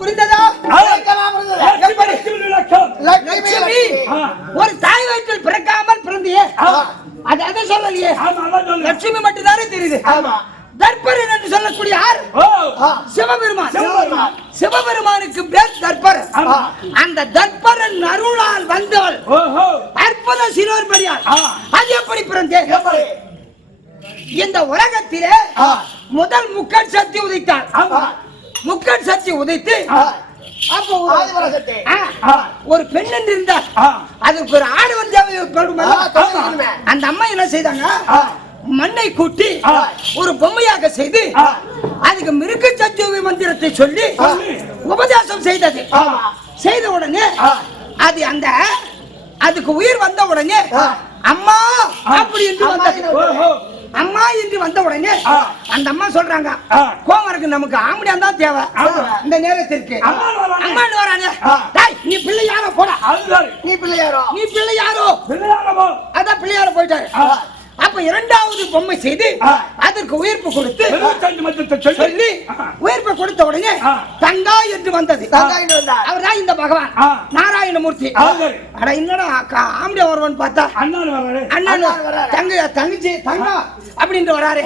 புரிந்ததா? லட்சுமி ஒரு தாய் வயிற்றில் பிறக்காமல் பிறந்தியே, அதை சொல்லலையே. லட்சுமி மட்டும் தானே தெரியுது. தர்பரன் என்று சொல்லக்கூடிய யார்? சிவபெருமான். சிவபெருமானுக்கு பேர் தர்பரன். அந்த தர்பரன் அருளால் வந்தவள் அற்புத சிரோர்பரியாள். அது எப்படி பிறந்தே? இந்த உலகத்திலே முதல் முக்கட் சக்தி உதைத்தாள். முக்கட் சக்தி உதைத்து அப்போ ஒரு பெண் இருந்தார். அதுக்கு ஒரு ஆடவன் தேவை. அந்த அம்மா என்ன செய்தாங்க? மண்ணை கூட்டி ஒரு பொம்மையாக செய்து அதுக்கு மிருக சத்துவ மந்திரத்தை சொல்லி உபதேசம் செய்தது. செய்த உடனே அது அந்த அதுக்கு உயிர் வந்த உடனே அம்மா அப்படி என்று வந்தது. அம்மா என்று வந்த உடனே அந்த அம்மா சொல்றாங்க, கோமருக்கு நமக்கு ஆம்படியா தான் தேவை இந்த நேரத்திற்கு. அம்மா வரானே, நீ பிள்ளையாரோ போடா. நீ பிள்ளையாரோ அதான் பிள்ளையாரோ போயிட்டாரு. அப்ப இரண்டாவது பொம்மை செய்து அதற்கு உயிர்ப்பு கொடுத்து சொல்லி உயிர்ப்பு கொடுத்த உடனே தங்கா என்று வந்தது. அவர் தான் இந்த பகவான் நாராயணமூர்த்தி. அட என்னடா ஆம்படியா வருவான்னு பார்த்தா அண்ணன் தங்கச்சி தங்கா அப்படின்னு வராரு.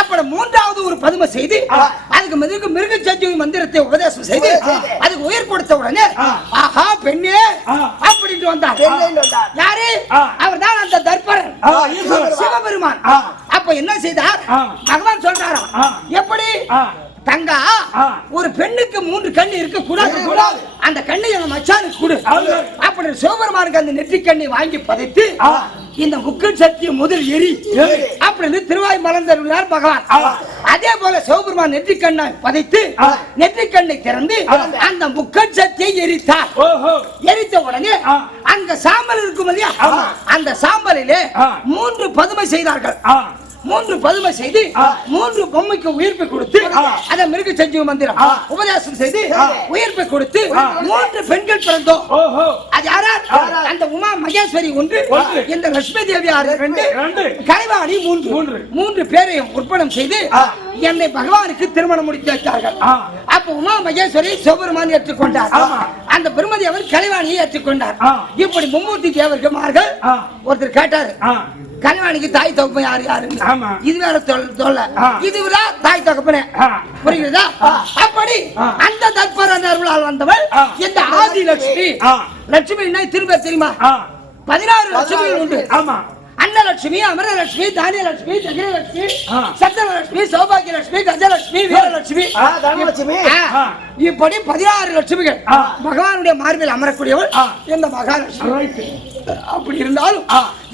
அப்புறம் மூன்றாவது ஒரு பதுமை செய்து அதுக்கு மிருக சத்துவ மந்திரத்தை உபதேசம் செய்து அதுக்கு உயிர் கொடுத்த உடனே ஆஹா பெண்ணே அப்படின்னு வந்தார். யாரு? அவர் தான் அந்த தர்பரன் சிவபெருமான். அப்ப என்ன செய்தார்? பகவான் சொல்றாராம், எப்படி தங்கா ஒரு பெண்ணுக்கு 3 கண்ணு இருக்க கூடாது, அந்த கண்ணை எங்க மச்சானுக்கு கொடு அப்படி சிவபெருமானுக்கு அந்த நெற்றி கண்ணை வாங்கி பதைத்து இந்த முக்கட் சக்தி முதல் எரி அப்படின்னு திருவாய் மலர்ந்தார் பகவான். அதே போல சிவபெருமான் நெற்றி கண்ணை பதைத்து நெற்றி கண்ணை திறந்து அந்த முக்கட் சக்தியை எரித்தார். எரித்த உடனே அங்க சாம்பல் இருக்கும் இல்லையா, அந்த சாம்பலிலே 3 பதுமை செய்தார்கள். 3 பதுமை செய்து 3 பொம்மைக்கு உயிர்ப்பு கொடுத்து அதை மிருக சஞ்சீவ மந்திரம் உபதேசம் செய்து உயிர்ப்பு கொடுத்து 3 பெண்கள் பிறந்தோம். அது யாரா? அந்த உமா மகேஸ்வரி 1, இந்த லட்சுமி தேவி 2, கலைவாணி 3 பேரையும் உற்பணம் செய்து என்னை பகவானுக்கு திருமணம் முடித்து வைத்தார்கள். அப்ப உமா மகேஸ்வரி சிவபெருமான் ஏற்றுக்கொண்டார். அந்த பிரம்மதி அவர் கலைவாணியை ஏற்றுக்கொண்டார். இப்படி மும்மூர்த்தி தேவர்கள் ஒருத்தர் கேட்டாரு, கல்யாணிக்கு தாய் தகப்ப யாரு? இது வேற சொல்ல, இதுவா தாய் தகப்பனே. புரியுதா? அப்படி அந்த தர்பரன் அருளால் வந்தவள் இந்த ஆதி லட்சுமி. லட்சுமி திரும்ப தெரியுமா? 16 லட்சுமிகள் உண்டு. அன்னலட்சுமி, அமரலட்சுமி, தானியலட்சுமி, ஜெகலட்சுமி, சத்திரலட்சுமி, சௌபாகியலட்சுமி, கஜலட்சுமி, வீரலட்சுமி, தனலட்சுமி, இப்படி 16 லட்சுமிகள் பகவானுடைய மார்பில் அமரக்கூடியவள் இந்த மகாலட்சுமி. அப்படி இருந்தாலும்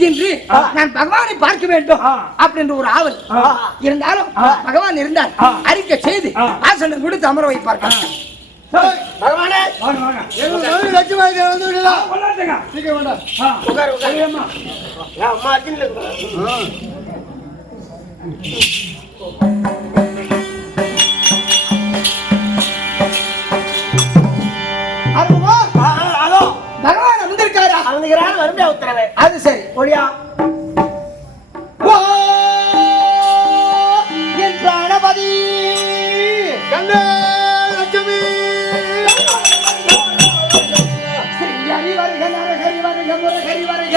இன்று நான் பகவானை பார்க்க வேண்டும் அப்படின்ற ஒரு ஆவல் இருந்தாலும் பகவான் இருந்தால் அறிக்கை செய்து ஆசனம் கொடுத்து அமர வைப்பார்கள். பகவானே பகவான் வந்திருக்காரா? வரும்படியா உத்தரவு. அது சரி ஒளியா என் பிராணபதி லட்சுமி ஸ்ரீஹரி வருக, நரஹரி வருக, முரஹரி வருக,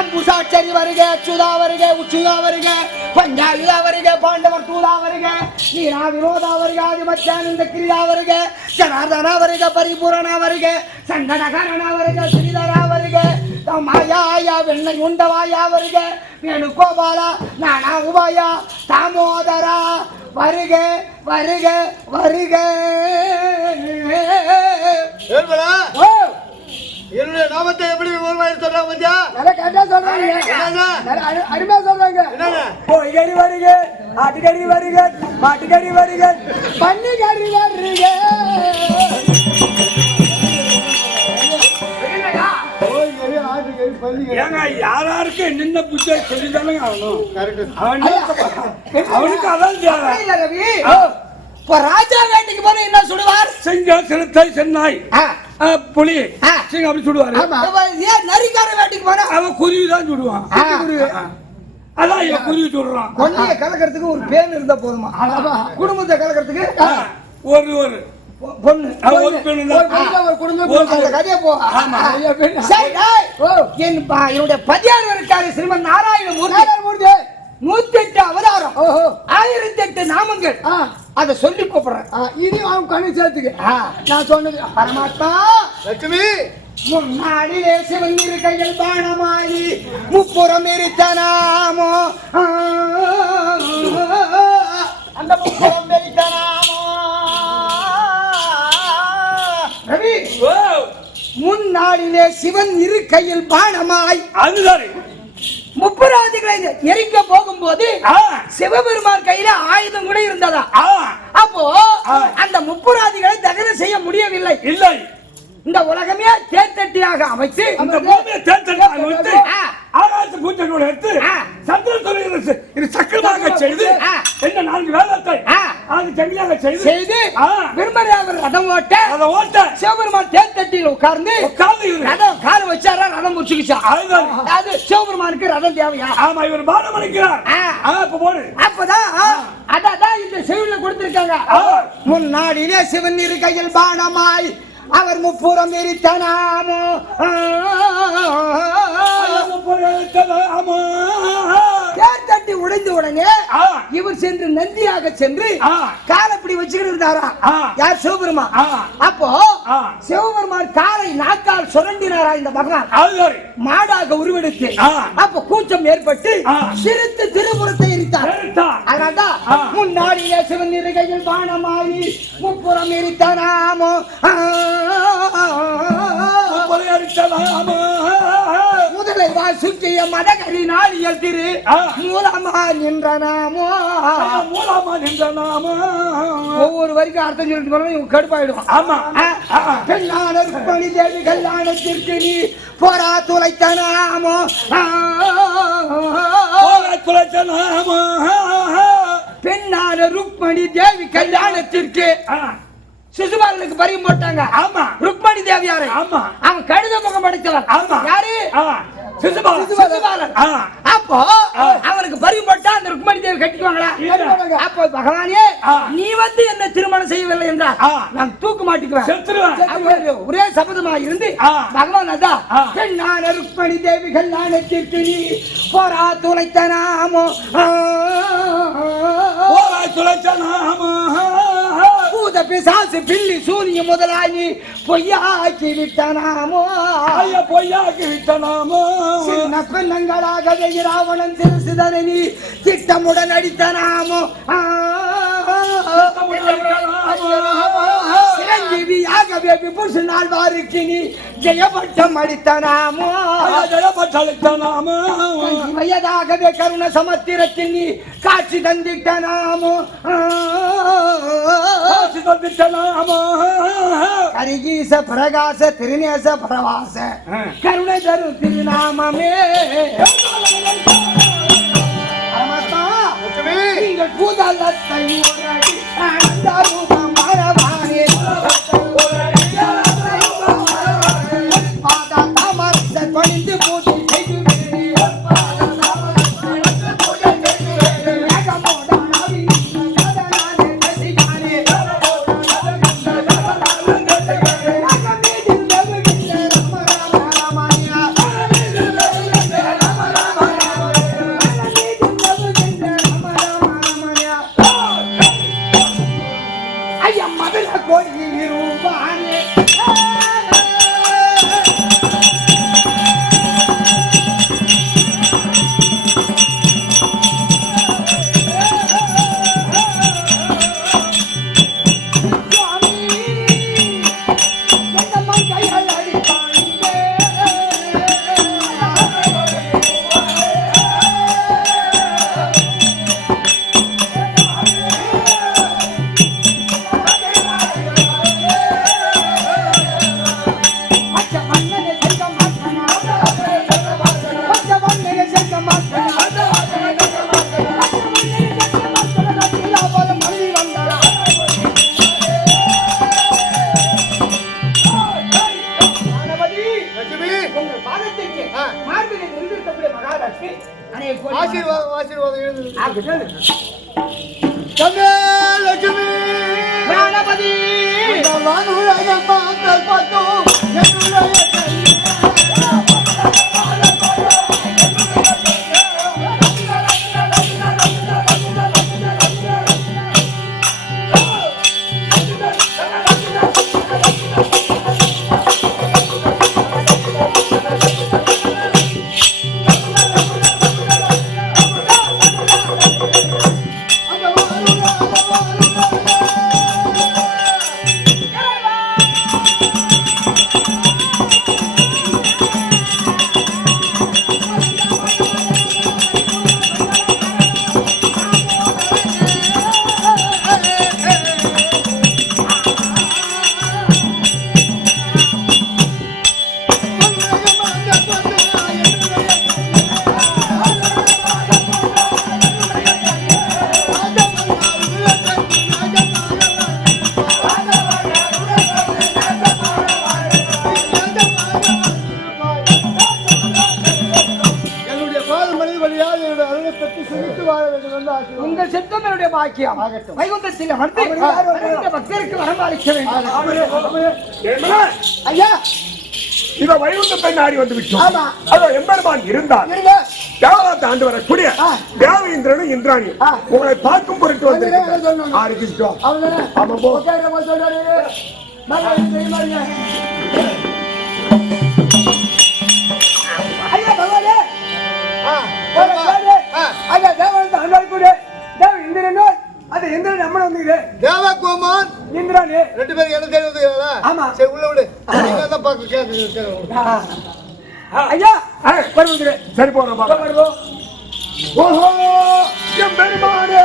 அம்புசாட்சரி வருக, அச்சுதா வருக, உச்சுதா வருக, பஞ்சாயுதா வருக, பாண்டவர் தூதா வருக, நீரா வினோதா வருக, ஆதிமச்சானந்த கிரியா வருக, ஜனார்தனா வருக, பரிபூரணா வருக, சங்கடகரணா வருக, ஸ்ரீதரா வருக, மாயா வெண்ணை உண்டவாயா வருக, வேணுகோபாலா நானா உபாயா தாமோதரா வருக வருக வருக. என்னுடைய நாமத்தை எப்படி சொல்றாங்க பத்தியா? கேட்டா சொல்றாங்க, அருமையா சொல்றாங்க. கோழிகறி வருக, ஆட்டுக்கறி வருக, மாட்டுக்கறி வருக, பன்னிக்கறி வருக. யாராருக்கு என்னென்ன புத்தக சொல்லிதானே அவனுக்கு அதான் ரவி. ராஜா வேட்டைக்கு போன என்ன சுடுவார்? சிங்கம், சிறுத்தை, சென்னாய், புலி, சிங்கம் அப்படி சுடுவாரு. நரிக்கார வேட்டைக்கு போன அவன் குருவி தான் சுடுவான். அதான் இவன் குருவி சுடுறான். கொள்ளைய கலக்கிறதுக்கு ஒரு பேர் இருந்தா போதுமா? குடும்பத்தை கலக்கிறதுக்கு ஒரு பொண்ணு ஒரு பெண்ணு தான். ஒரு குடும்பம் அந்த கதையை போ. ஆமா. சரி, டேய். என்னுடைய பதியார் இருக்காரு ஸ்ரீமன் நாராயணமூர்த்தி 108 அவதாரம் 1008 நாமங்கள் அத சொல்லி கூப்பிடுறேன். இனி அவன் கண்ணு சேர்த்துக்கு நான் சொன்னது. பரமாத்மா லட்சுமி முன்னாடியே சிவன் இருக்கையில் பானமாயி முப்புறம் எரித்தனாமோ அந்த முப்புறம் எரித்தனாமோ ரவி முன்னாடிலே சிவன் இருக்கையில் பானமாய் அதுதான் முப்புராதிகளை எரிக்க போகும்போது சிவபெருமான் கையில ஆயுதம் கூட இருந்ததா? அப்போ அந்த முப்புராதிகளை தகனம் செய்ய முடியவில்லை. இல்லை, இந்த உலகமே தேர்தட்டியாக அமைத்து அந்த பூமியை தேர்தட்டியாக அமைத்து ஆகாச பூஜைகளோடு எடுத்து சந்திரன் சொல்லுகிறது இது சக்கரமாக செய்து என்ன 4 வேதத்தை அது ஜங்கியாக செய்து பிரம்மதேவர் ரதம் ஓட்ட சிவபெருமான் தேர்தட்டியில் உட்கார்ந்து ரதம் கால் வச்சாரா ரதம் முடிச்சுக்கிச்சா? அது சிவபெருமானுக்கு ரதம் தேவையா? ஆமா, இவர் பானம் அளிக்கிறார். அப்பதான் அதான் இந்த செவில கொடுத்திருக்காங்க. முன்னாடியே சிவன் இருக்கையில் பானமாய் அவர் முப்புறம் எரித்தனாமோ தட்டி உடைந்த உடனே இவர் சென்று நந்தியாக சென்று காலப்படி வச்சுக்கிட்டு இருந்தாரா? யார்? சிவபெருமான். அப்போ சிவபெருமான் காலை நாக்கால் சுரண்டினாரா இந்த பகவான் மாடாக உருவெடுத்து. அப்ப கூச்சம் ஏற்பட்டு சிரித்து திருபுறத்தை எரித்தார். அதனால்தான் முன்னாடியே சிவன் இருக்கையில் பானமாயி முப்புறம் எரித்தனாமோ முதலை சுற்றிய மதகரி நாளியல் திரு மூலமா நின்ற நாமோ ஒவ்வொரு வரைக்கும் அர்த்தம் சொல்லிட்டு போனா இவங்க கடுப்பாயிடும். ஆமா, பெண்ணான ருக்மணி தேவி கல்யாணத்திற்கு நீ போரா துளைத்த நாமோ பெண்ணான ருக்மணி தேவி கல்யாணத்திற்கு சிசுபாலனுக்கு பரியம் போட்டாங்க. ஆமா, ருக்மணி தேவியாரு. ஆமா, அவன் கழுத முகம் படைத்தவன். ஆமா, யாரு? சிசுபாலன். அப்போ அவனுக்கு பரியம் போட்டா அந்த ருக்மணி தேவி கட்டிக்குவாங்களா? அப்போ பகவானே நீ வந்து என்ன திருமணம் செய்யவில்லை என்றால் நான் தூக்கு மாட்டிக்குவேன். ஒரே சபதமா இருந்து பகவான் அதான் பெண்ணான ருக்மணி தேவி கல்யாணத்திற்கு நீ போரா துளைத்த நாமோ பூத பிசாசு பில்லி சூரிய முதலாகி பொய்யாக்கி விட்டனாமோ சின்ன பெண்ணங்களாகவே ராவணன் சிறுசிதனி திட்டமுடன் அடித்தனாமோ சிரஞ்சீவியாகவே விபூஷணால் வாருக்கு நீ ஜெயபட்டம் அடித்தனாமோ வயதாகவே கருண சமத்திரத்தில் நீ காட்சி தந்திட்டனாமோ கரிகீச பிரகாச திருநேச பிரவாச கருணை தரும் திருநாமமே நீங்கள் பூதலத்தை மரபானே பணிந்து போட்டி லட்சுமி கணபதி பாக்கியம் வைகுந்தத்தில் அமர்ந்து வருகின்ற பக்தருக்கு வரமளிக்க வேண்டும். ஏன்னா, ஐயா இத வைகுந்தத்தை நாடி வந்து விட்டோம். ஆமா. அதோ எம்பெருமான் இருந்தார். இருங்க தேவலோகத்தை ஆண்டு வரக்கூடிய தேவேந்திரனும் இந்திராணியும் உங்களை பார்க்கும் பொருட்டு வந்திருக்கிறார். ஆருக்கு இஷ்டம்? அவன் ஆமா போ. சொல்றாரு ஐயா பகவானே ஐயா தேவன் அன்பால் கூட தேவ இந்திரனோ அது இந்திரன் நம்ம வந்துக்குது தேவகுமார் இந்திரானே ரெண்டு பேரும் என்ன தெரியுதுங்களா? ஆமா. சரி உள்ள விடு. நீங்க தான் பாக்க கேக்குறீங்க. ஐயா வருவது சரி போறோம் பாப்பா. வருவோம் ஓஹோ எம்பெருமானே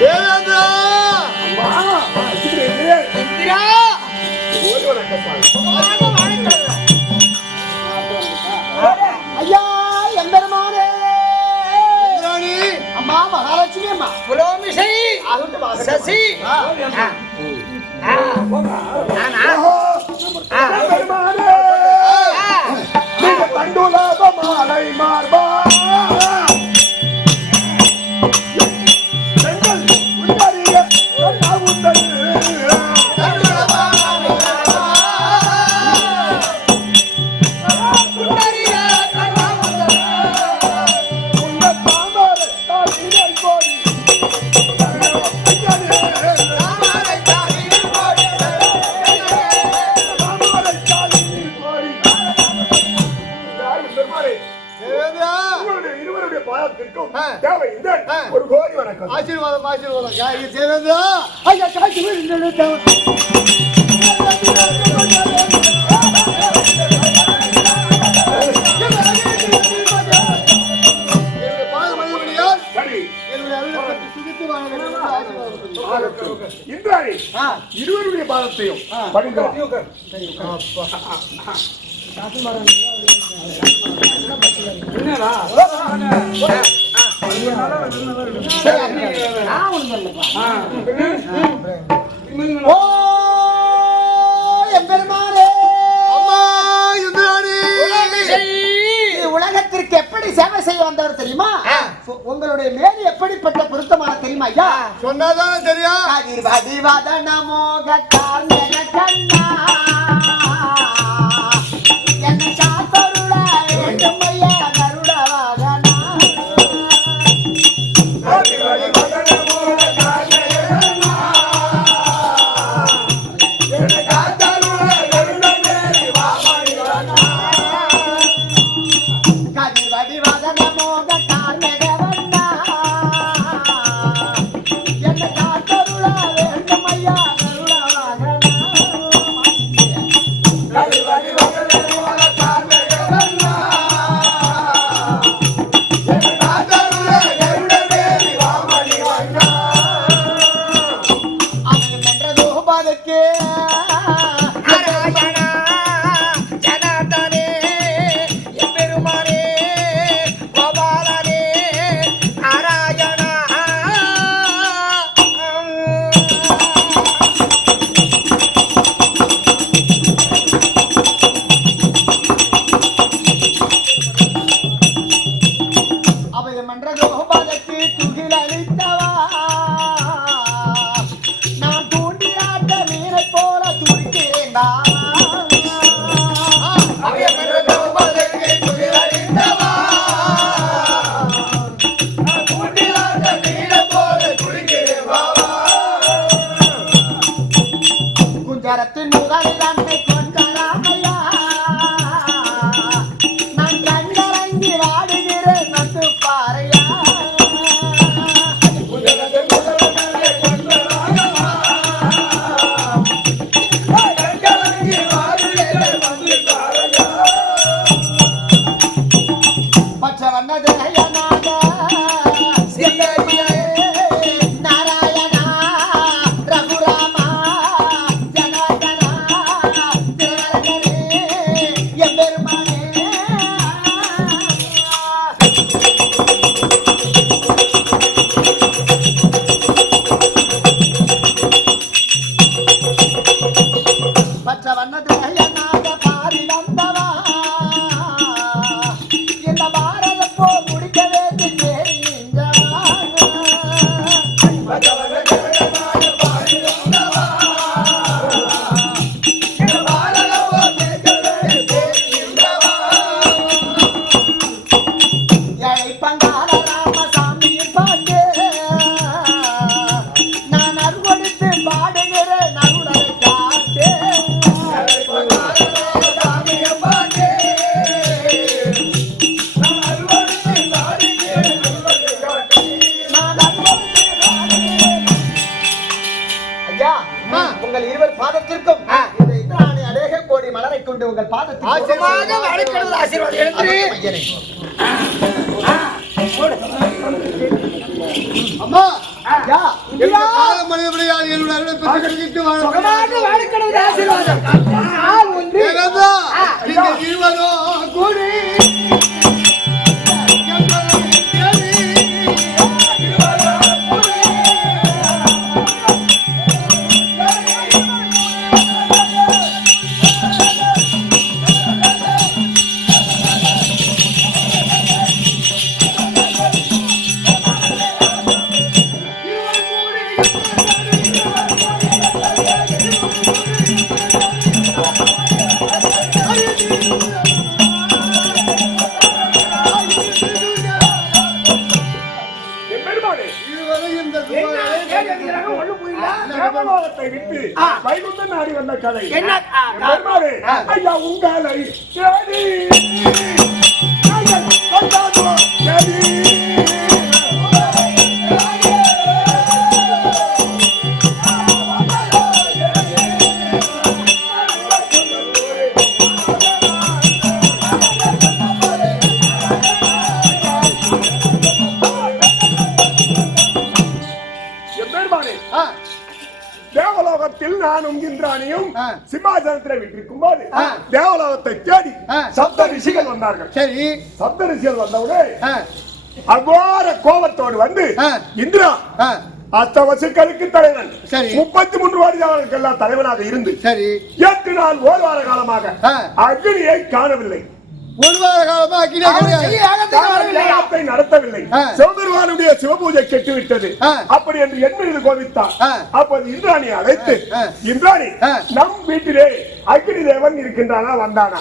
தேவேந்திரா அம்மா அச்சிரே இந்திரா ஓடி வரங்க சாமி. ஐயா எம்பெருமானே இந்திராணி அம்மா மகாலட்சுமி அம்மா புலோமிசை சசி எம்பெருமானே நீங்க தண்டுலாப மாலை மார்பா செங்கல் உண்டறிய உண்டல் தேவேந்திரா இருவருடைய பாதத்திற்கும் தேவை இந்த ஒரு கோடி வணக்கம். ஆசீர்வாதம் ஆசீர்வாதம். ஐயா தேவேந்திரா ஐயா காட்சி வீடு என்னுடைய பாதமணியால் சரி என்னுடைய அருளை பற்றி சுகித்து வாழ வேண்டும் என்று ஆசீர்வாதம். இந்திராணி இருவருடைய பாதத்தையும் பணிந்தோம். ஓ எம்பெருமானே அம்மா இந்திராணி உலகத்திற்கு எப்படி சேவை செய்ய வந்தவர் தெரியுமா? உங்களுடைய மேல் எப்படிப்பட்ட பொருத்தமான தெரியுமா ஐயா? சொன்னாதானே தெரியும். அதிவதனமோ கண்ணா என்ன சாத்தருள வேண்டும் ஐயா கருட வாகனா கதிவதிவதனமோ கண்ணா என்ன சாத்தருள வேண்டும் ஐயா கருட வாகனா அவன் வென்றதோ பாதக்கே நாராயணா ஜனார்தனே எம்பெருமானே கோபாலனே நாராயணா அவன் வென்றதோ பாதக்கே துகில் அளித்தவா நான் தூண்டியாட்ட மீனை போல துடிக்கிறேன் குஞ்சரத்தின் முதலில் அன்னை கொண்டாராமையா நான் கண்கலங்கி வாடுகிறேன் நட்டு பாறையா பச்ச வண்ணதேயனாக நாராயணா ரகுராமா ஜனார்தனா உங்கள் இருவர் பாதத்திற்கும் இந்த இந்திராணி அநேக கோடி மலரை கொண்டு உங்கள் பாதத்தில் ஆசீர்வாதமாக வாழ்க்கை ஆசீர்வாதம் எழுந்து அம்மா யா என்னுடைய காலம் மனிதபடியால் என்னுடைய அருளை பெற்றுக்கிட்டு சுகமாக வாழ்க்கை ஆசீர்வாதம் நான் ஒன்று நீங்கள் இருவரோ கூடி தேவலோகத்தை விட்டு வைகுண்டம் நாடி வந்த கதை என்ன பெருமாளே, ஐயா உங்களை தேடி தேவலோகத்தில் நானும் இந்திராணியும் சிம்மாசனத்தில் விட்டிருக்கும் போது தேவலோகத்தை தேடி சப்த ரிஷிகள் வந்தார்கள். சரி சப்த ரிஷிகள் வந்தவுடனே அகோர கோபத்தோடு வந்து இந்திரா அஷ்டவசுக்களுக்கு தலைவன், சரி 33 வாடியாளர்களுக்கு எல்லாம் தலைவனாக இருந்து சரி 8 நாள் ஒரு வார காலமாக அக்னியை காணவில்லை, ஒரு வார காலமா அக்கினே யாகத்தை நடத்தவில்லை, சிவபெருமானுடைய சிவபூஜை கெட்டுவிட்டது. அப்படி என்று என் மீது கோபித்தார். அப்போது இந்திராணி அழைத்து, இந்திராணி நம் வீட்டிலே அக்னி தேவன் இருக்கின்றானா வந்தானா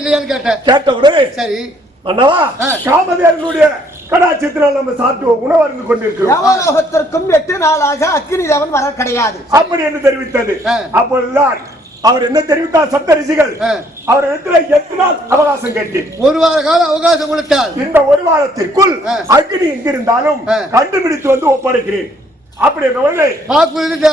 இல்லையான்னு கேட்டவுடனே சரி மன்னவா காமதேவனுடைய கடாட்சத்தினால் நம்ம சாப்பிட்டு உணவு அருந்து கொண்டிருக்கிறோம், தேவலோகத்திற்கும் 8 நாளாக அக்னி தேவன் வர கிடையாது அப்படி என்று தெரிவித்தது. அப்பொழுதுதான் அவர் என்ன தெரிவித்தார்? சப்த ரிஷிகள் அவர் இடத்துல 8 நாள் அவகாசம் கேட்டேன், ஒரு வார கால அவகாசம் கொடுத்தார். இந்த ஒரு வாரத்திற்குள் அக்னி எங்கிருந்தாலும் கண்டுபிடித்து வந்து ஒப்படைக்கிறேன். அப்படி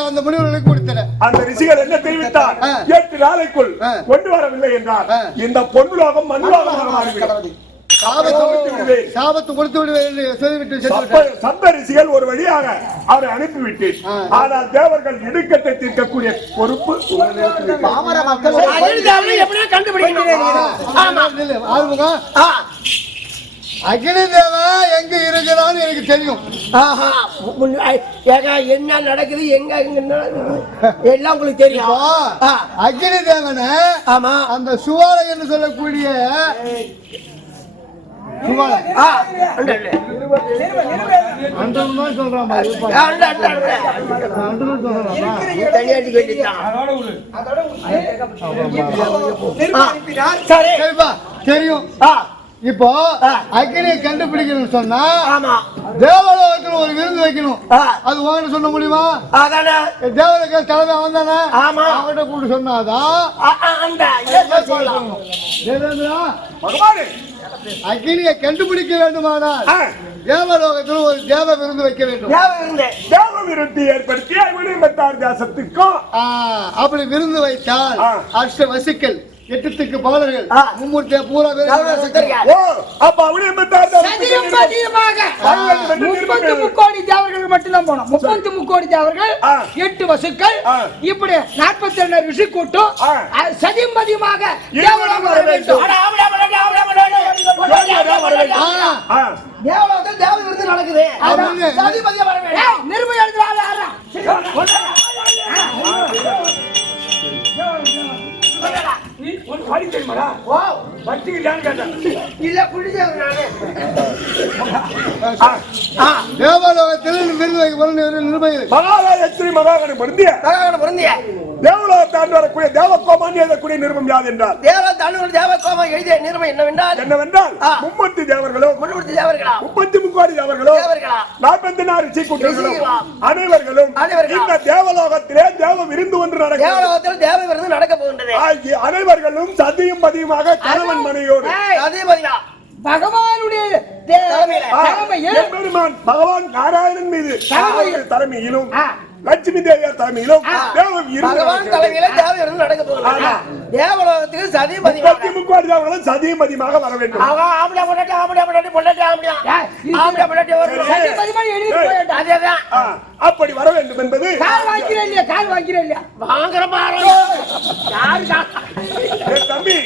அந்த முடிவுகளுக்கு கொடுத்தன. அந்த ரிஷிகள் என்ன தெரிவித்தார்? 8 நாளைக்குள் கொண்டு வரவில்லை என்றார் இந்த பொன்னுலோகம் மண்ணுலோகமாக மாறிவிடும், சாபத்து கொடுத்து விடுவேன் சொல்லிவிட்டு சப்த ரிஷிகள் ஒரு வழியாக அவரை அனுப்பிவிட்டேன். ஆனால் தேவர்கள் இடுக்கத்தை தீர்க்கக்கூடிய பொறுப்பு பாமர மக்கள் அக்னி தேவா எங்க இருக்கிறான்னு எனக்கு தெரியும். என்ன நடக்குது எங்க எல்லாம் உங்களுக்கு தெரியும். அக்னி தேவன ஆமா அந்த சுவாலை என்று சொல்லக்கூடிய தெரியும். இப்போ அக்னியை கண்டுபிடிக்கணும்னு சொன்னா தேவலோகத்துல ஒரு விருந்து வைக்கணும். அது உங்ககிட்ட சொல்ல முடியுமா? தேவலோக தலைமை வந்தானே அவங்ககிட்ட கூப்பிட்டு சொன்னாதான் அக்னியை கண்டுபிடிக்க வேண்டுமானால் தேவலோகத்தில் ஒரு தேவ விருந்து வைக்க வேண்டும். தேவ விருந்து ஏற்படுத்தி தேசத்துக்கும் அப்படி விருந்து வைத்தால் அஷ்ட வசுக்கள் 8 பாலர்கள் மும்மூர்த்தியா பூரா பேர் அப்ப அவனே 33 கோடி தேவர்கள் மட்டும்தான் போனோம். 33 கோடி தேவர்கள் 8 வசுக்கள் இப்படி 42 ரிஷி கூட்டம் சதிமதியமாக தேவலோகம் வர வேண்டும். தேவலோகத்தில் தேவ விருந்து நடக்குது. சதிமதியம் வர வேண்டும். நிர்மய தேவலோகத்தில் விருந்து வைக்க மகாலயஸ்ரீ மகாகணம் பொருந்திய தேவலோகத்தான் வரக்கூடிய தேவகோமான் எழுதக்கூடிய நிருபம் யாது என்றால் தேவகோமான் எழுதிய நிருபம் என்னவென்றால் 30 தேவர்களும் 33 கோடி தேவர்களும் 44 ரிஷி கூட்டங்களும் அனைவர்களும் இந்த தேவலோகத்திலே தேவ விருந்து ஒன்று நடக்க போகின்றது. அனைவர்களும் சதியும் பதியுமாக கணவன் மனையோடு பகவானுடைய பகவான் நாராயணன் மீது தலைமையிலும் லட்சுமி தேவியார் தலைமையிலும் தேவன் பகவான் தலைமையில தேவர்கள் நடக்க போகிறாங்க. தேவலோகத்துக்கு சதிபதி 33 தேவர்களும் சதிமதியமாக வர வேண்டும். ஆம்பளை பொண்டாட்டி அதேதான். அப்படி வர வேண்டும் என்பது கால் வாங்கிறேன் வாங்குற பாரு தம்பி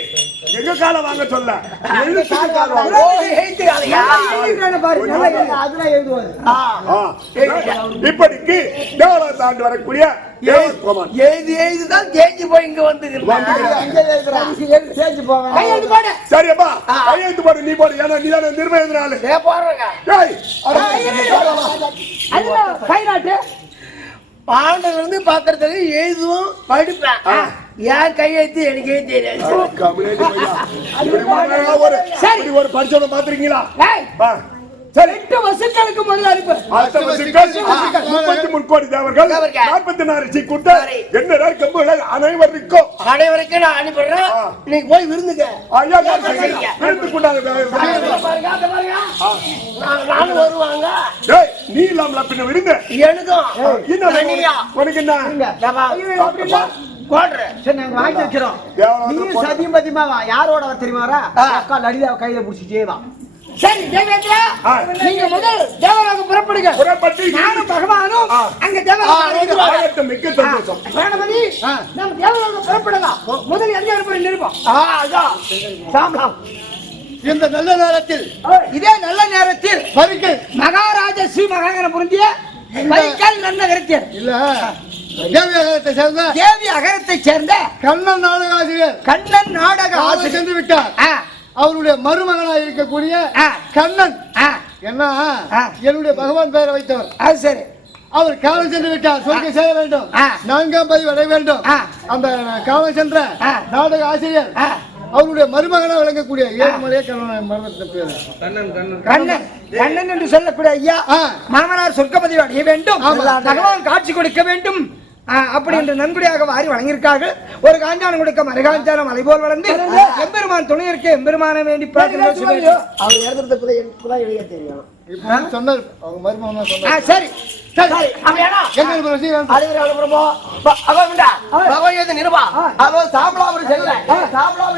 எங்க கால வாங்க சொல்ல இப்படிக்கு தேவலோகத்தை ஆண்டு வரக்கூடிய எழுதிதான் தேஞ்சு போய் இங்க வந்து சரியப்பா கையெழுத்து போடு நீ போடு ஏன்னா நீ தானே நிர்ணயினால பாண்டல இருந்து பாக்குறதுக்கு எழுதுவோம் படிப்பேன் யார் கையெழுத்து எனக்கே தெரியாது ஒரு படிச்சவனை பாத்துருக்கீங்களா சரி 8 வருஷங்களுக்கு முதல்ல அனுப்பு 33 கோடி தேவர்கள் 44 கூட்டம் என்ன அனைவருக்கும் நான் அனுப்பிடுறேன். நீங்க போய் விருந்துங்க விருந்து கொண்டாங்க நானும் வருவாங்க. நீ இல்லாமல பின்ன விருந்து எனக்கும் உனக்கு என்ன வாங்கி வச்சிரும். சதியும் பதியமா யாரோட தெரியுமாரா அக்கா லலிதா கையில புடிச்சிட்டே தான். சரி தேவேந்திரா நீங்க முதல் தேவலோகம் புறப்படுங்க. நானும் பகவானும் அங்க தேவலோகம் மிக்க சந்தோஷம். வேணபதி நம்ம தேவலோகம் புறப்படலாம். முதல் எங்க இருப்போம் நிருப்போம். சாமலாம். இந்த நல்ல நேரத்தில் இதே நல்ல நேரத்தில் பரிக்கல் மகாராஜா ஸ்ரீ மகாங்கன புரிந்திய பரிக்கல் நன்னகரத்தில் இல்ல தேவி அகரத்தை சேர்ந்த கண்ணன் நாடக ஆசிரியர் கண்ணன் நாடக ஆசிரியர் சென்று விட்டார். அவருடைய மருமகனா இருக்கக்கூடிய கண்ணன் என்ன என்னுடைய பகவான் பெயரை வைத்தவர். அது சரி. அவர் காலம் சென்று விட்டார். சொர்க்கம் செய்ய வேண்டும். 4ஆம் பதிவு அடைய வேண்டும். அந்த காலம் சென்ற நாடக ஆசிரியர் அவருடைய மருமகனா விளங்கக்கூடிய ஏழுமலையே கண்ணன் என்று சொல்லக்கூடிய ஐயா மாமனார் சொர்க்கப்பதிவு அடைய வேண்டும். பகவான் காட்சி கொடுக்க வேண்டும். அப்படி என்று நன்கொடையாக வாரி வழங்கியிருக்கார்கள். ஒரு காஞ்சானம் கொடுக்க மறுகாஞ்சானம் மலை போல் வளர்ந்து எம்பெருமான் துணை இருக்க எம்பெருமானை வேண்டி அவர் எழுதுறதுக்குதான் எழுத தெரியும் சொன்னார். அவங்க மருமகனா சொன்னார். சரி நிருபா சாப்பிடாம செல்ல சாப்பிடாம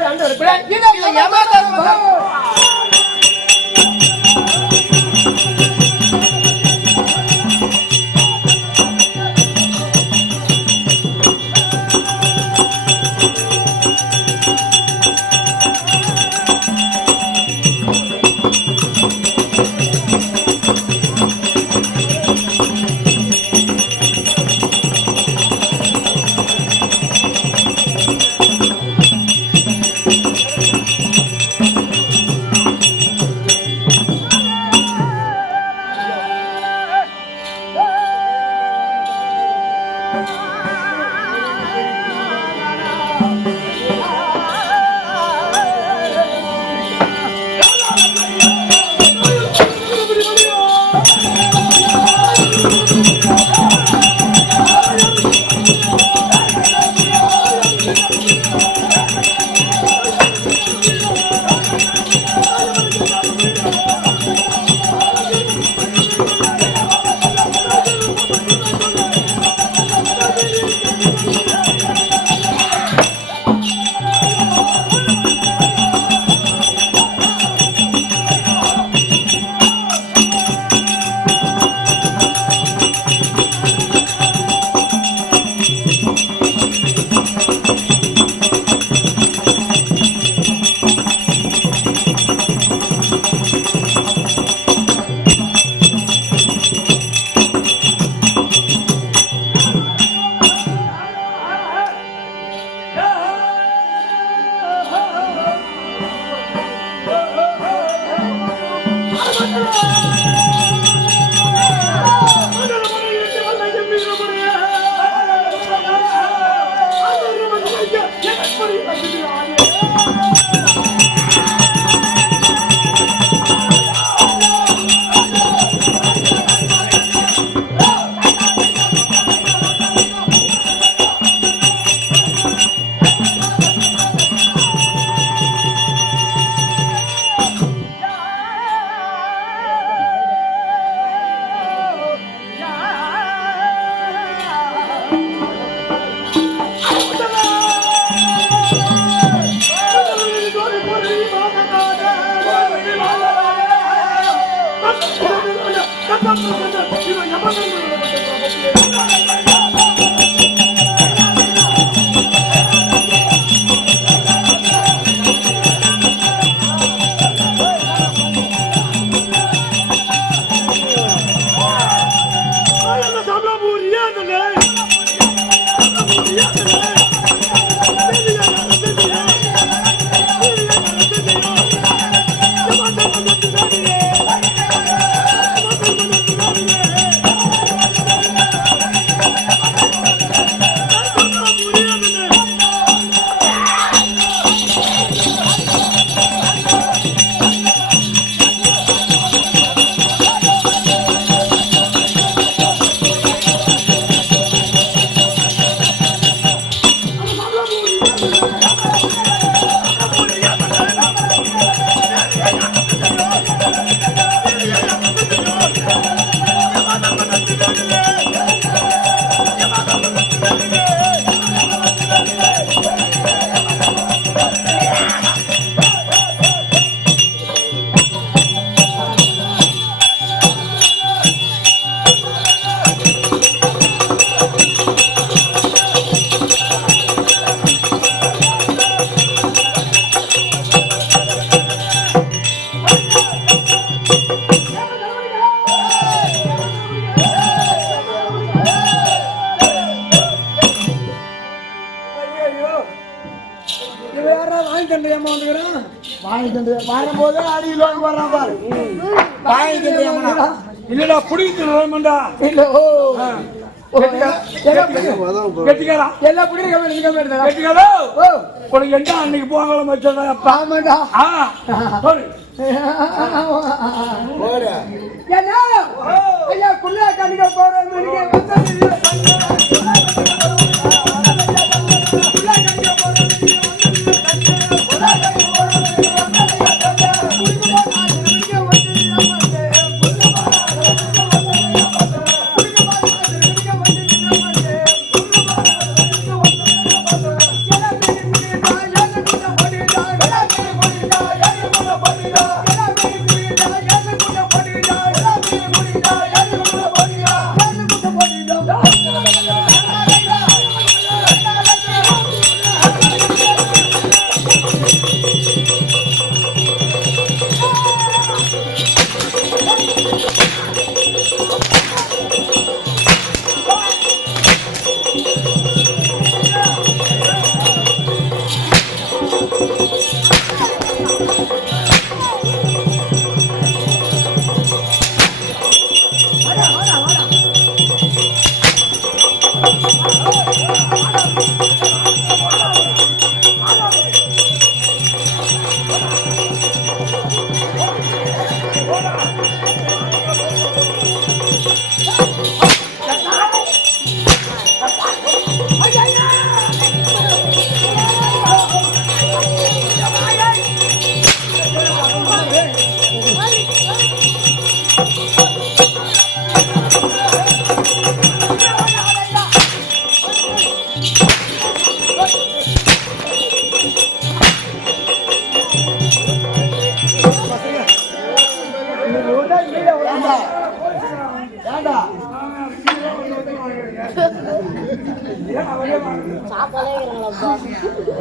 வாங்கி தண்டையாமா வந்துக்கிறேன். வாங்கி தந்து வரும்போது அடியில் போடுறான் பாரு. வாங்கி தண்டையாமா இல்லடா புடிக்குதுடா. இல்ல. ஓ கெட்டிக்காரா எல்லா புடிக்க கெட்டிக்காரா உனக்கு என்ன அன்னைக்கு போகல மச்சான் அப்பா. ஆமாடா. சொல்லு. என்ன ஐயா குள்ளா கணிக்க போறேன்.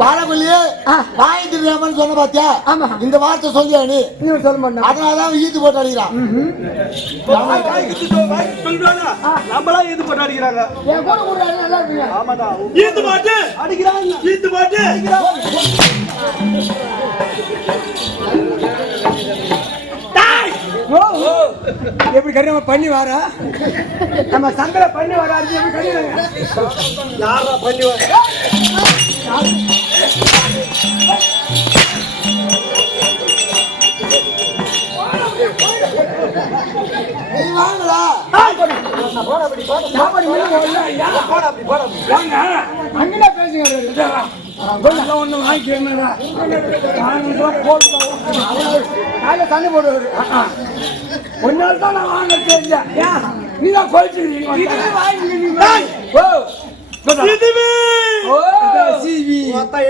பாலகுள்ளியே வாங்கி தெரியாமன்னு சொன்ன பாத்தியா? இந்த வார்த்தை சொல்லியா நீ? சொல்ல மாட்டேன். அதனாலதான் ஈத்து போட்டு அடிக்கிறான். நம்மளா இது போட்டு அடிக்கிறாங்க. என் கூட கூட நல்லா இருப்பீங்க. ஆமாதான் ஈத்து பாட்டு அடிக்கிறாங்க. ஈத்து பாட்டு எப்படி கறி பண்ணி வாரா? நம்ம சந்திர பண்ணி வர எப்படி கறி யாரா பண்ணி வர? நீ வாங்கலா அங்கே பேசுங்க. ஒண்ணு வாங்கிக்கிறேன் தண்ணி போடுவாரு. ஒரு நாள் தான் நான் வாங்க தெரிஞ்சேன். நீதான் போயிட்டு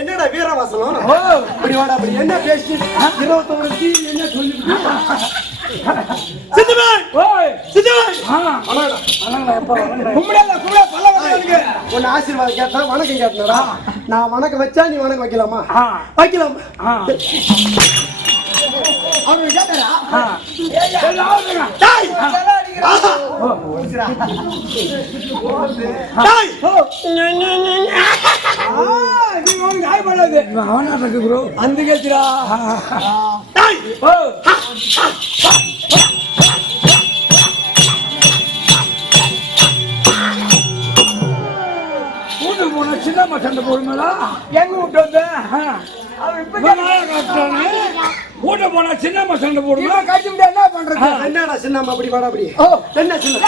என்னடா வீரவாசனம்? அப்படி வாடா, அப்படி என்ன பேசி 21 டிவி என்ன சொல்லி உன்னை ஆசீர்வாதம் கேட்டா வணக்கம் கேட்டா நான் வணக்கம் வச்சா நீ வணக்கம் வைக்கலாமா? வைக்கலாம். அவரு கேட்டாரா? அந்த கேச்சுரா வீட்டுக்கு போன சின்னம்மா சண்டை போடுங்களா? எங்க விட்டு வந்து வீட்டை போனா சின்னம்மா சண்டை போடுங்களா? கட்சி விட்டு என்ன பண்றது? என்னடா சின்னம்மா அப்படி வாடா, அப்படி என்ன சின்ன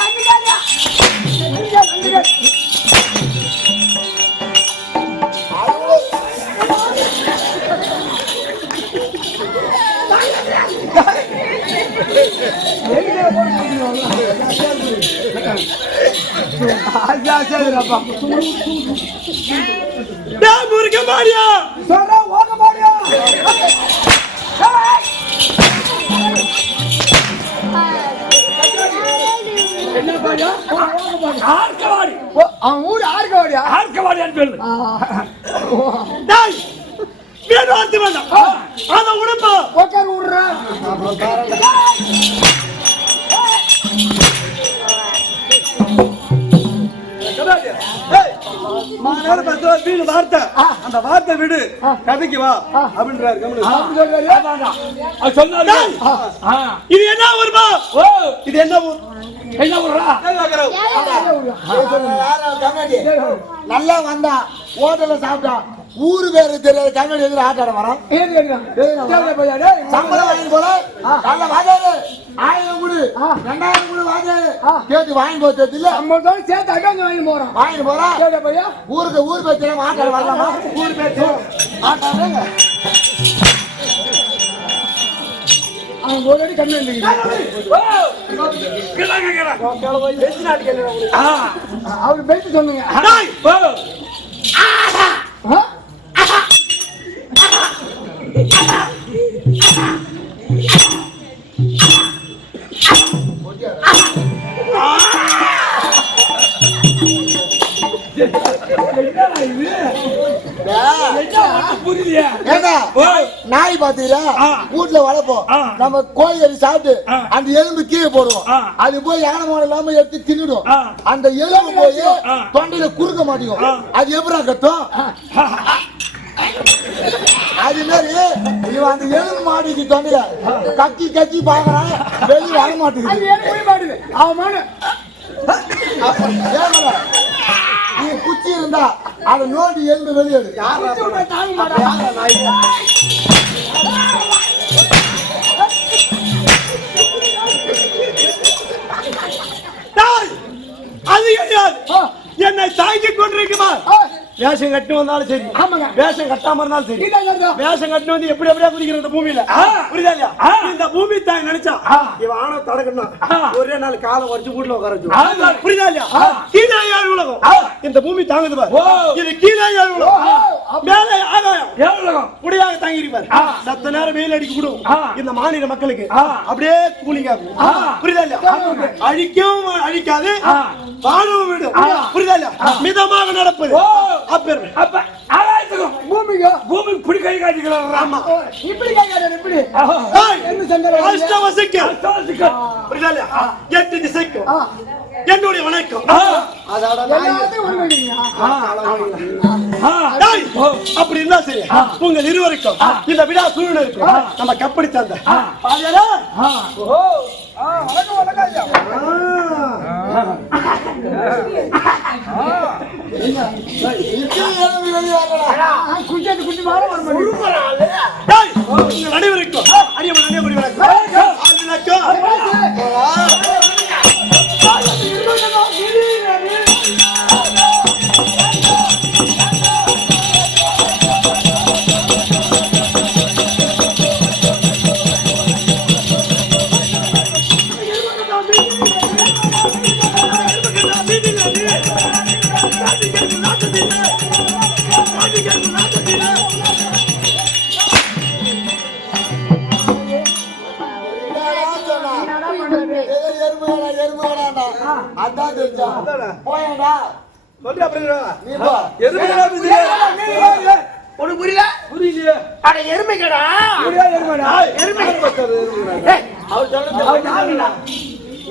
முருக மாரியா சொல்ற ஓக மாரியா என்ன பாரியா? ஆர்க்கவாடி. அவன் ஊரு ஆர்க்கவாடியா? ஆர்க்கவாடியான்னு சொல்லு. வேணும் வேண்டாம் அத உடம்பு உட்கார் விடுற வார்த்தை அந்த வார்த்தை விடு கதைக்கு வா அப்படின்றாரு சொன்னாரு. இது என்ன ஊர்மா? இது என்ன ஊர்? என்ன ஊரா? நல்லா வந்தா ஹோட்டல்ல சாப்பிட்டா ஊரு பேரு தெரியாத கண்ணாடி எதிர ஆட்டாட வரோம். சம்பளம் வாங்கி போல நல்ல வாஜாரு 1000 கொடு 2000 கொடு வாஜாரு கேட்டு வாங்கி போறது இல்ல. நம்ம சேர்த்து அங்க வாங்கி போறோம். ஊருக்கு ஊர் பேர் தெரியாம ஆட்டாட வரலாமா? ஊர் பேர் ஆட்டாடுங்க. அவன் ஓடி கண்ணாடி அவரு பேசி சொல்லுங்க. நாய் பாத்தீங்களா வீட்டுல வளர்ப்போம். நம்ம கோழி கறி சாப்பிட்டு அந்த எலும்பு கீழே போடுவோம். அது போய் யானை இல்லாம எடுத்து தின்னுடும். அந்த எலும்பு போய் தொண்டையில குறுக்க மாட்டேங்கும். அது எப்படா கட்டும்? அது மாதிரி இவன் அந்த எலும்பு மாடிக்கு தொண்டையில கக்கி கக்கி பாக்குறான். வெளியே வர மாட்டேங்குது. அவன் நீ குச்சி இருந்தா அதை நோண்டி எலும்பு வெளியேடு. அது கிடையாது. என்னை தாங்கி கொண்டிருக்குமா? வேஷம் கட்டி வந்தாலும் சரி, வேஷம் கட்டாம இருந்தாலும் சரி, வேஷம் கட்டி வந்து எப்படி எப்படியா குதிக்கிற இந்த பூமியில புரியுதா இல்லையா? இந்த பூமி தாய் நினைச்சா இவன் ஆணவ தடக்கணும். ஒரே நாள் காலை வச்சு வீட்டுல உட்கார வச்சு புரியுதா இல்லையா? கீழாயாள் உலகம் இந்த பூமி தாங்குது பாரு. இது கீழாயாள் உலகம், மேலே ஆகாயம் உலகம் முடியாக தாங்கி இருப்பாரு. சத்த நேரம் வெயில் அடிக்க கூடும் இந்த மாநில மக்களுக்கு அப்படியே கூலிங்கா புரியுதா இல்லையா? அழிக்கவும் அழிக்காது, வாழவும் விடும் புரியுதா இல்லையா? மிதமாக நடப்பது பூமி இப்படி கை காட்டிக்கலாம். எட்டு திசைக்கும் என்னுடைய வணக்கம். அப்படி இருந்தா சரி, உங்கள் இருவருக்கும் இந்த விழா சூழ்நிலைக்கு நம்ம கப்படி தந்த அனைவருக்கும்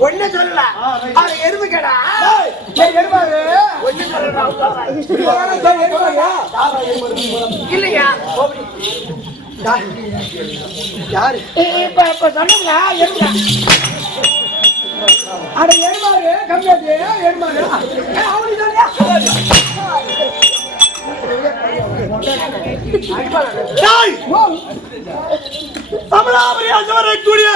ஒண்ணு சொல்லல எருமைக்கடா இல்லையா? யாரு இப்ப சொன்னீங்களா? அட எருமாறு கம்மியாச்சு எருமாறு தமிழாபுரி அசவரக்கூடிய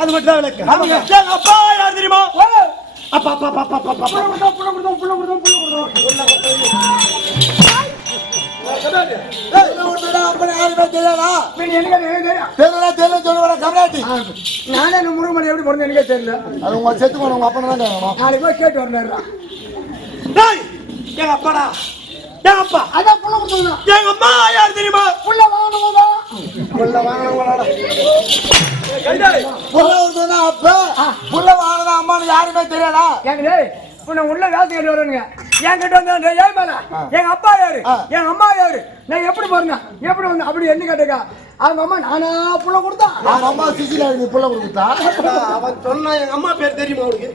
அது மட்டும் விளக்கு. அப்பா யார் தெரியுமா? அப்பா அப்பா அப்பா அப்பா அப்பா நானே முருகமணி எப்படி பிறந்த எனக்கே தெரியல. அது உங்க செத்து போன உங்க அப்பா தான் நாளைக்கு போய் கேட்டு வரல. எங்க அப்பாடா என் அப்பா அதான் புள்ள கொடுத்தா எங்க அம்மா யார் தெரியுமா? புள்ள வாங்கினவங்க புள்ள வாங்கினவங்களோட புள்ள கொடுத்தா அப்ப புள்ள வாங்கினா அம்மான்னு யாருமே தெரியாதா? ஏங்க உன்னை உள்ள வேலை கேட்டு வரணுங்க. என்கிட்ட வந்து ஏன் மேல எங்க அப்பா யாரு எங்க அம்மா யாரு நான் எப்படி பாருங்க எப்படி வந்து அப்படி என்ன கேட்டேக்கா அவங்க அம்மா நானா புள்ள கொடுத்தா அவங்க அம்மா சிசில புள்ள கொடுத்தா அவன் சொன்னா எங்க அம்மா பேர் தெரியுமா அவனுக்கு?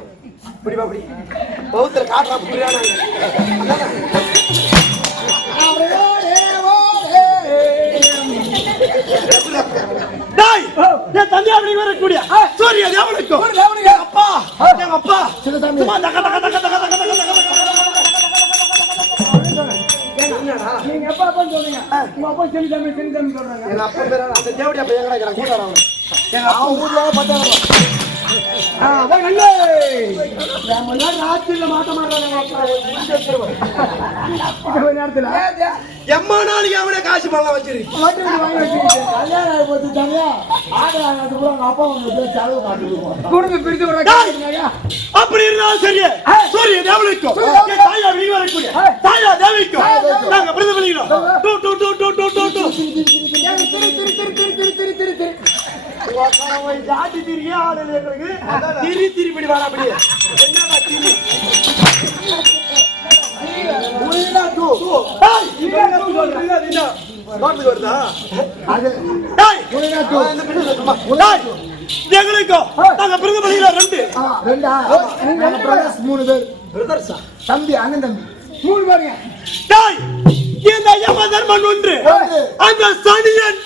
இப்படி அப்படி பௌத்தர காட்டுறா புரியானா? டேய் என் தந்தை அப்படி வரக்கூடிய சூரிய தேவனுக்கு அப்பா எங்க அப்பா சும்மா தக தக தக தக தக தக நீங்க எப்ப அப்பா சொல்றீங்க உங்க அப்பா செஞ்சு தம்பி சொல்றாங்க. எங்க அப்பா பேரா அந்த தேவடி அப்ப எங்கடா இருக்கறான் கூடாடா அவன். எங்க அப்பா ஊர்ல பார்த்தாங்க ராத்திரில மாட்ட நேரத்துல எம்மா நாளைக்கு அவனே காசு பணம் வச்சிருக்கு. கல்யாணம் ஆகி போச்சு தானே ஆடுறாங்க கூட அவங்க அப்பா வந்து செலவு காட்டுவோம் குடும்ப பிரித்து விடுறாங்க. அப்படி இருந்தாலும் சரியே சூரிய தேவனுக்கும் என் தாயா வெளியே வரக்கூடிய தாயா தேவிக்கும் நாங்க பிரதிபலிக்கிறோம். டூ டூ டூ டூ டூ டூ டூ ஜாதி திரிய ஆடுது எங்களுக்கு திரி திருப்பி வாடா அப்படியே என்னடா திரி எங்களுக்கும் நாங்க பிரதிபலிக்கிறோம். மூணு பேர் தம்பி அண்ணன் தம்பி 3 பேருங்க. டேய் இந்த யம தர்மன் ஒன்று அந்த சனியன்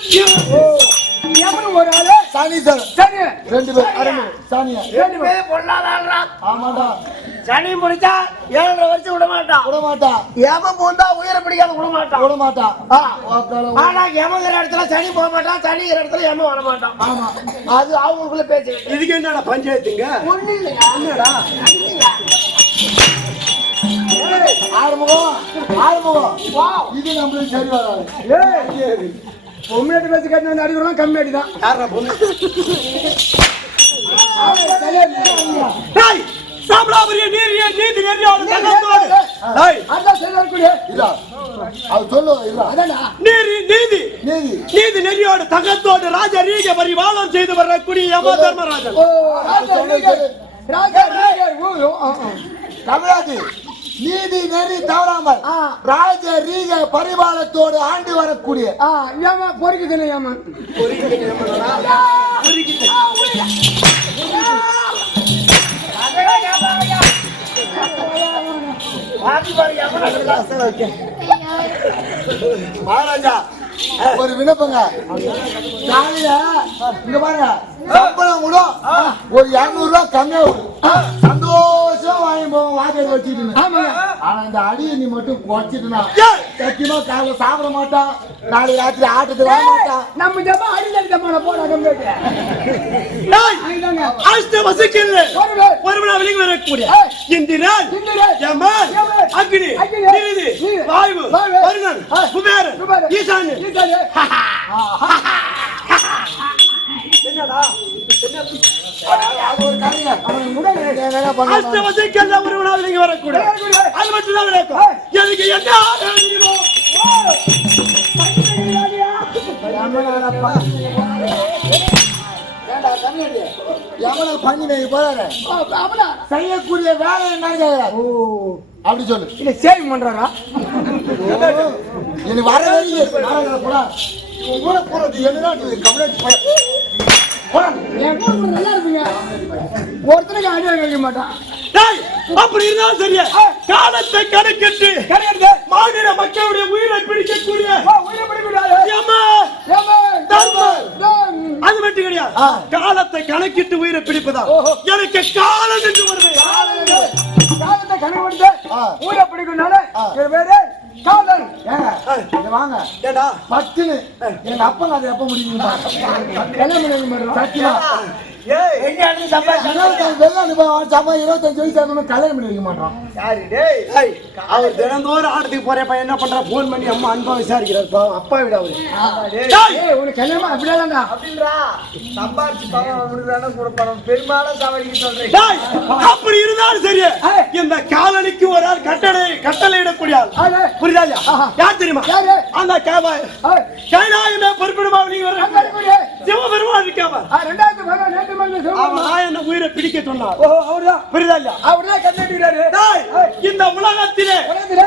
எவனும் ஒரு ஆளு சாணி சார் சரி 2 பேர் அருமை சாணியா 2 பேர் பொண்ணாதான்டா. ஆமாடா சனி முடிச்சா 7 வருஷம் விட மாட்டான். விட மாட்டா எவன் போந்தா உயிரை பிடிக்காத விட மாட்டான். விட மாட்டா ஆனா எமங்கிற இடத்துல சனி போக மாட்டான், சனிங்கிற இடத்துல எம வர மாட்டான். ஆமா அது அவங்களுக்குள்ள பேச்சு. இதுக்கு என்னடா பஞ்சாயத்துங்க? ஒண்ணு இல்லையா என்னடா ஆறுமுகம் இது நம்மளுக்கு சரி வராது. பொம்மையாட்டு பேச்சு கேட்டு வந்து அடிக்கிறோம் கம்மியாட்டி தான். யாரா பொண்ணு? டேய் சாம்பலாபரிய நீரிய நீதி நெறியோட தங்கத்தோடு டேய் அதான் சரி வரக்கூடிய இல்ல அது சொல்லு இல்ல அதான்டா நீதி நீதி நீதி நீதி நெறியோட தங்கத்தோடு ராஜ ரீக பரிவாளம் செய்து வரக்கூடிய யம தர்மராஜன். ஓ ராஜா தமிழாஜி நீதி நெறி தவறாமல் ராஜ ரீக பரிபாலத்தோடு ஆண்டு வரக்கூடிய ஏமா பொறுக்குதுன்னு ஏமா மகாராஜா ஒரு விண்ணப்பங்க காலையில இங்க பாருங்க சம்பளம் கூட ஒரு 200 ரூபாய் கம்மியா விடும் சந்தோஷம் வாங்கி போவோம் வாஜர் வச்சுட்டு. ஆனா இந்த அடியை நீ மட்டும் குறைச்சிட்டுனா சத்தியமா காலையில சாப்பிட மாட்டான், நாளைக்கு ராத்திரி ஆட்டத்துக்கு வர மாட்டான். நம்ம ஜப்பா அடில ஜப்பான போடா கம்மியாட்டி டேய் அஷ்டவசிக்கில் ஒருவனா வெளியே வரக்கூடிய இந்திரன் யமன் அக்னி நீதி வாயு வருணன் குபேரன் ஈசானன் என்னடா அது ஒரு கதைங்க. அவன் கூட என்ன பண்ண அஷ்டவசிக்கில் ஒருவனா வெளியே வரக்கூடிய அது மட்டும் தான் நடக்கும். எனக்கு என்ன தெரியுமோ செய்யக்கூடிய வேலை என்னன்னு அப்படி சொல்லு. இல்ல சேவிங் பண்றாரா எனக்கு வர போறது என்னன்னா நல்லா இருப்பீங்க ஒருத்தருக்கு அடியா கேட்க மாட்டான். டேய் அப்படி இருந்தாலும் சரியா காலத்தை கணக்கிட்டு மாநில மக்களுடைய உயிரை பிடிக்கக்கூடிய உயிரை பிடிக்கூடாது அது மட்டும் கிடையாது. காலத்தை கணக்கிட்டு உயிரை பிடிப்பதா எனக்கு காலம் என்று வருது. காலத்தை கணக்கு உயிரை பிடிக்கணும்னால பேரு காதல். வாங்க ஏடா பட்டுன்னு எங்க அப்பா அதை எப்ப முடியும் சத்தியமா எங்க இருந்து சம்பாதிச்சு 25 வெள்ளம் அனுபவம் சம்பா 25 வயசு ஆகணும் கல்யாணம் பண்ணி வைக்க மாட்டோம். யாரு டேய் அவர் தினந்தோறும் ஆட்டத்துக்கு போறப்ப என்ன பண்ற போன் பண்ணி அம்மா அன்பா விசாரிக்கிறார் அப்பா விட அவரு ஏய் உனக்கு கல்யாணம் அப்படியே தான்டா. அப்படின்றா சம்பாதிச்சு பணம் அவனுக்கு கூட பணம் பெரும்பாலும் சாவடிக்க சொல்றேன். டேய், அப்படி இருந்தாலும் சரி இந்த காலனிக்கு ஒரு ஆள் கட்டளையிடக்கூடிய ஆள் புரியுதா இல்லையா? யார் தெரியுமா? அந்த கைலாயமே பொறுப்பிடுமா நீங்க வர சிவபெருமான் இருக்காம 2000 பணம் நேத்து வந்து அவன் என்ன உயிரை பிடிக்க சொன்னார். ஓ அவர்தான் புரியுதா இல்லையா? அவர்தான் கட்டிடுறாரு. டேய், இந்த உலகத்திலே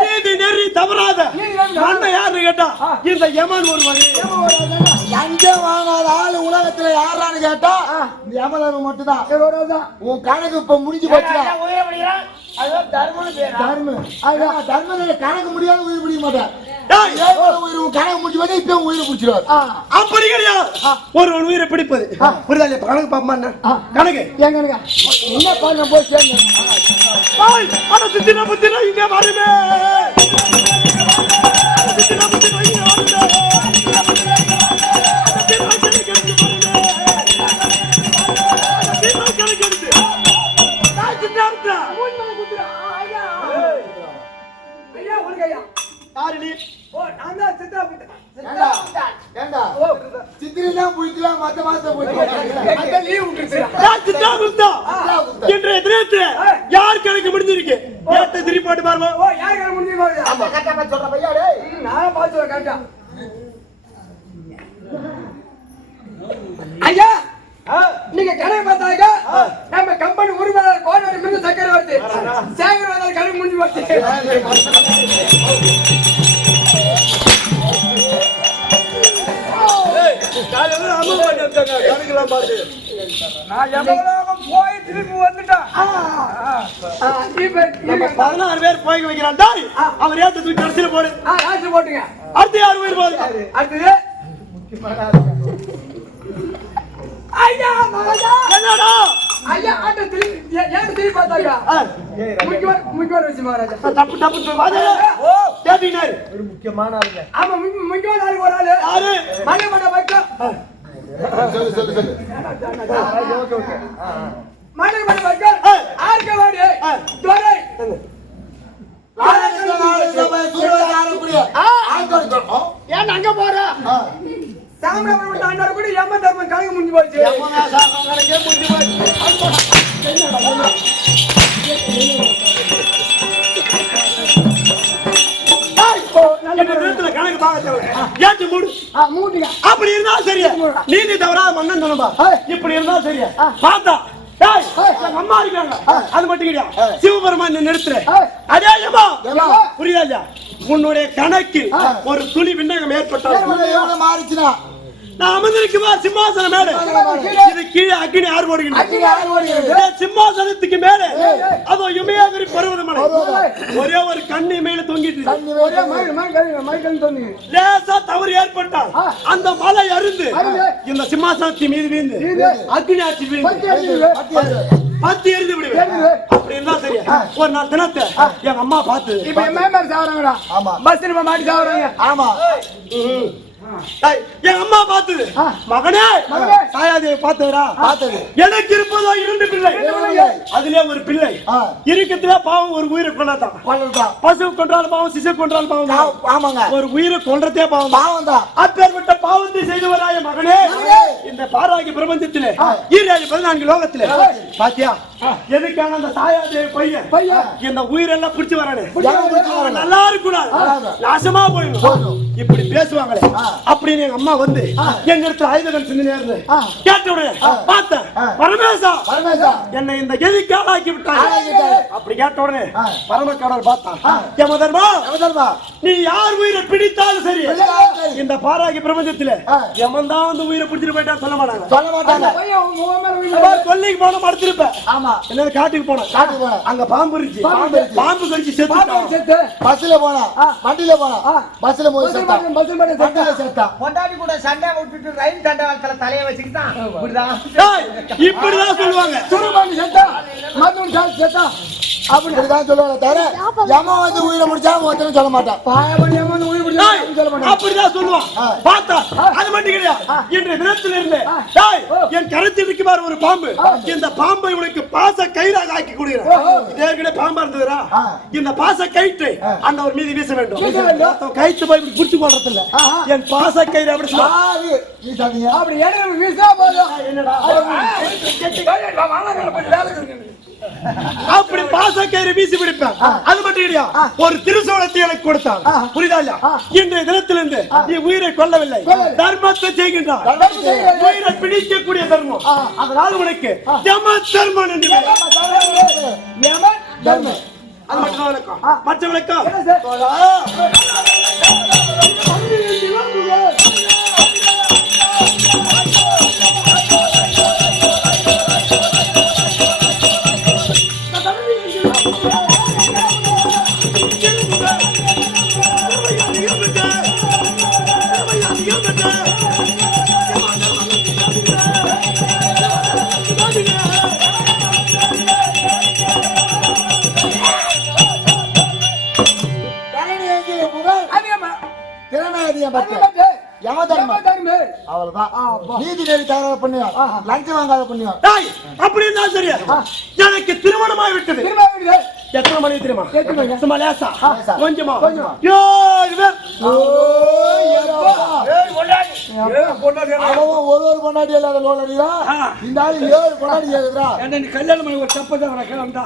நீதி நெறி தவறாத மண்ணை யாருன்னு கேட்டா இந்த யமன் ஒருவரே. லஞ்சம் வாங்காத ஆளு உலகத்துல யாரான்னு கேட்டா இந்த யமதர்மன் மட்டும்தான். உன் கணக்கு இப்ப முடிஞ்சு போச்சுடா. உயிரை பிடிக்கிறான் அதான் தர்மம்னு பேரா. தர்மம் கணக்கு முடியாத உயிர் பிடிக்க மாட்டேன். டேய், உன் கணக்கு முடிஞ்சு போது இப்ப உயிரை பிடிச்சிருவாரு. அப்படி கிடையாது. ஒருவன் உயிரை பிடிப்பது புரியுதா இல்லையா? கணக்கு பாப்பமா என்ன கணக்கு எங்க என்ன பண்ண போய் சேர்ந்து ஆனா சித்தின புத்தின இங்க வருமே. சித்தின புத்தின இங்க வருமே. யார் கணக்கு முடிஞ்சிருக்கு? திருப்பாட்டு பாருங்க. ஐயா நீங்க கணக்கு பார்த்தாங்க நம்ம கம்பெனி உரிமையாளர் கோடரி மிருந்த சக்கரவர்த்தி சேகரவாதர் கணக்கு முடிஞ்சு போச்சு. போய் திருப்பி வந்துட்டான். 16 பேர் போய் வைக்கிறான். அவர் ஏத்த தூக்கி கடைசியில போடு. போட்டுங்க. அடுத்து யார் உயிர் போகுது? அடுத்தது ஐயா என்னடா? ஐயா ஆட்ட திருப்பி ஏன் திருப்பி பார்த்தாங்க முக்கியமான விஷயம் மகாராஜா. தப்பு தப்பு கேட்டீங்கன்னாரு. ஒரு முக்கியமான ஆளுங்க. ஆமா முக்கியமான ஆளு ஒரு ஆளு யாரு? மண்ணை மண்ணை வைக்க சொல்லு மண்ணை மண்ணை வைக்க ஆர்கவாடி துறை ஏன் அங்க போற சாமராபுரம் கூட யம தர்மம் கணக்கு முடிஞ்சு போச்சு. அப்படி இருந்தா சரியா நீதி தவறாத மன்னன் சொன்னப்பா. இப்படி இருந்தா சரியா பார்த்தா அம்மா இருக்காங்க. அது மட்டும் கிடையாது. சிவபெருமான் நிறுத்துற அதே புரியுதா இல்லையா? உன்னுடைய கணக்கு ஒரு துளி விண்ணகம் ஏற்பட்டால் மாறிச்சுனா நான் அமர்ந்திருக்குமா சிம்மாசன மேல இது கீழே அக்னி ஆறு போடுகிறது. சிம்மாசனத்துக்கு மேல அதோ இமயகிரி பர்வதமலை ஒரே ஒரு கண்ணி மேல தொங்கிட்டு லேசா தவறு ஏற்பட்டால் அந்த மலை அருந்து இந்த சிம்மாசனத்தின் மீது வீழ்ந்து அக்னி ஆட்சி பத்தி எரிந்து விடுவேன். அப்படி இருந்தா சரியா ஒரு நாள் தினத்தை என் அம்மா பார்த்து இப்ப மேம்பர் சாவறாங்கடா. ஆமா பஸ் மாட்டி சாவறாங்க. ஆமா என் அம்மா பார்த்தது மகனே தாயாதேவி பார்த்ததுடா. பார்த்தது எனக்கு இருப்பதோ 2 பிள்ளை. அதுல ஒரு பிள்ளை இருக்கிறதுல பாவம் ஒரு உயிரை கொண்டாதான். பசு கொன்றாலும் பாவம் சிசு கொன்றாலும் பாவம். ஆமாங்க ஒரு உயிரை கொன்றதே பாவம். பாவம் தான். அப்பேற்பட்ட பாவத்தை செய்தவராய மகனே இந்த பாராகி பிரபஞ்சத்திலே 14 லோகத்திலே பாத்தியா எதுக்கான அந்த தாயாதேவி பையன் இந்த உயிரெல்லாம் பிடிச்சு வரானே நல்லா இருக்கக்கூடாது நாசமா போயிடும் இப்படி பேசுவாங்களே அப்படின்னு எங்க அம்மா வந்து எங்க இடத்துல ஆயுதங்கள் சிந்தனையா இருந்து கேட்ட உடனே பார்த்தேன் பரமேசா என்னை இந்த கதிக்கு ஆளாக்கி விட்டாங்க. அப்படி கேட்ட உடனே பரமக்கடவுள் பார்த்தான் யமதர்மா நீ யார் உயிரை பிடித்தாலும் சரி இந்த பாராகி பிரபஞ்சத்துல யமன் தான் வந்து உயிரை பிடிச்சிட்டு போயிட்டா சொல்ல மாட்டாங்க. கொல்லிக்கு போன மறுத்திருப்பேன். என்ன காட்டுக்கு போனேன் அங்க பாம்பு இருந்துச்சு. பாம்பு கடிச்சு செத்து பஸ்ல போனா வண்டியில போனா பஸ்ல போய் பொண்டாட்டி கூட சண்டை விட்டுட்டு ரயில் தண்டவாளத்துல தலைய வச்சுக்கிட்டான். இப்படிதான் சொல்லுவாங்க. சுருபாண்டி செத்தா மதுன் செத்தா அப்படிதான் சொல்லுவாங்க. தவிர யமன் வந்து உயிரை முடிச்சா ஒருத்தரும் சொல்ல மாட்டான். பாயபடி யமன் உயிர் அப்படிதான் சொல்லுவான். பார்த்தா அது மட்டும் கிடையாது. இன்றைய தினத்தில் இருந்து என் கருத்தில் இருக்குமாறு ஒரு பாம்பு, இந்த பாம்பை உனக்கு பாச கயிறாக ஆக்கி கொடுக்கிறேன். ஏற்கனவே பாம்பா இருந்ததுரா, இந்த பாச கயிற்றை அந்த ஒரு மீதி வீச வேண்டும். கயிற்று போய் புடிச்சு போடுறது இல்ல, என் பாச கயிறு அப்படி அப்படி வீசா போதும். என்னடா அப்படி பாச கயிறு வீசி பிடிப்பேன். அது மட்டும் இல்லையா, ஒரு திருசோளத்தை எனக்கு கொடுத்தான். புரியுதா இல்லையா? இன்றைய தினத்திலிருந்து நீ உயிரை கொல்லவில்லை, தர்மத்தை செய்கின்றான். உயிரை பிடிக்கக்கூடிய தர்மம், அதனால் உனக்கு யம தர்மம் என்று தர்மம். அது மட்டும் விளக்கம். மற்ற விளக்கம் நீதி நெறி தகவல் பண்ணியா, லஞ்சம் வாங்காத பண்ணியா. அப்படி இருந்தா சரியா? எனக்கு திருமணமாய் விட்டது. எத்தனை மணி தெரியுமா? சும்மா லேசா கொஞ்சமா 7 பேர். ஒரு பொண்டாட்டி இல்லாத லோலடியா இந்த ஆளு 7 பொண்டாட்டி கேக்குறா. நீ கல்யாணம் பண்ணி ஒரு தப்பு தான் கிளம்பா.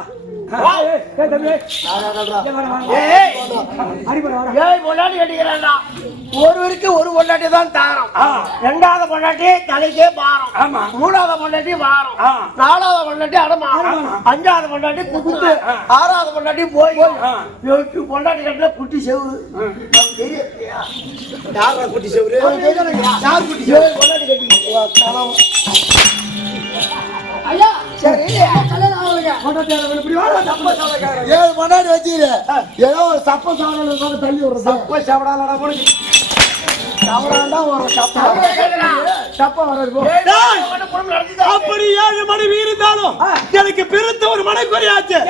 ஒருவருக்கு ஒரு பொண்டாட்டி தான் தாரம். 2வது பொண்டாட்டி தலைக்கே பாரம். 3வது பொண்டாட்டி வாரம். 4வது பொண்டாட்டி அடமாரம். 5வது பொண்டாட்டி குத்து. 6வது பொண்டாட்டி போய். 8 பொண்டாட்டி கட்டில குட்டி செவுரு. யாரா குட்டி செவுரு? யார் குட்டி செவுரு? பொண்டாட்டி கட்டி ஐயா சரி கல்யாணம் ஆகலைங்க. ஏழு பொண்டாட்டி வச்சுக்கிற ஏதோ ஒரு சப்ப சாவடால தள்ளி விடுறது. சப்ப சாவடாலடா போடு. சாவடாண்டா ஒரு சப்ப வர்றது. அப்படி 7 மனைவி இருந்தாலும் எனக்கு பிறந்த ஒரு மனைவி ஆச்சு.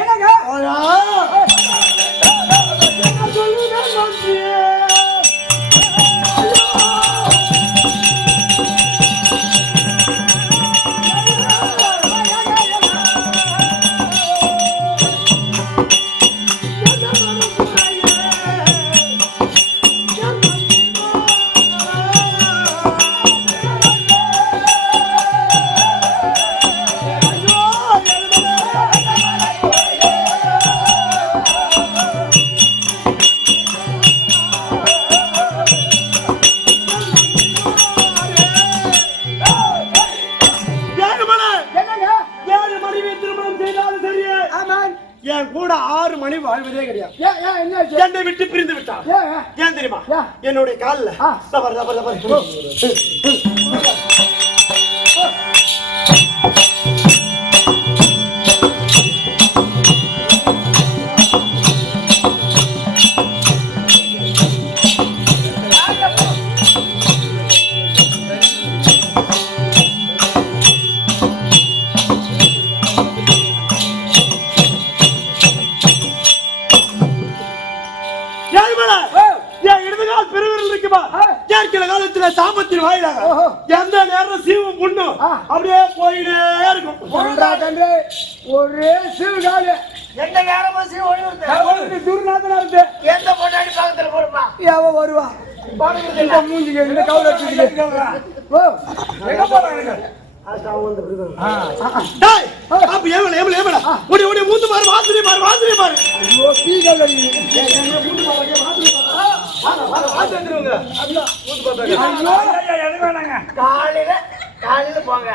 என் கூட 6 மணி வாழ்வதே கிடையாது. என்னை விட்டு பிரிந்து விட்டான். ஏன் தெரியுமா? என்னுடைய காலில் காலத்துல சாபத்தின் வாயிலாக எந்த நேரம் சீவும் புண்ணும் அப்படியே போயிட்டே இருக்கும். ஒரே சீவுகாலு எந்த நேரமும் சீவு ஒழுங்கு துர்நாத்தனா இருக்கு. எந்த பொண்டாடி பக்கத்துல போடுமா எவ வருவா மூஞ்சிக்கு இந்த கவுல எங்க போறாங்க? மூந்து மாறு வாசனை மாறு வாசனை மாறு. காலையில போங்க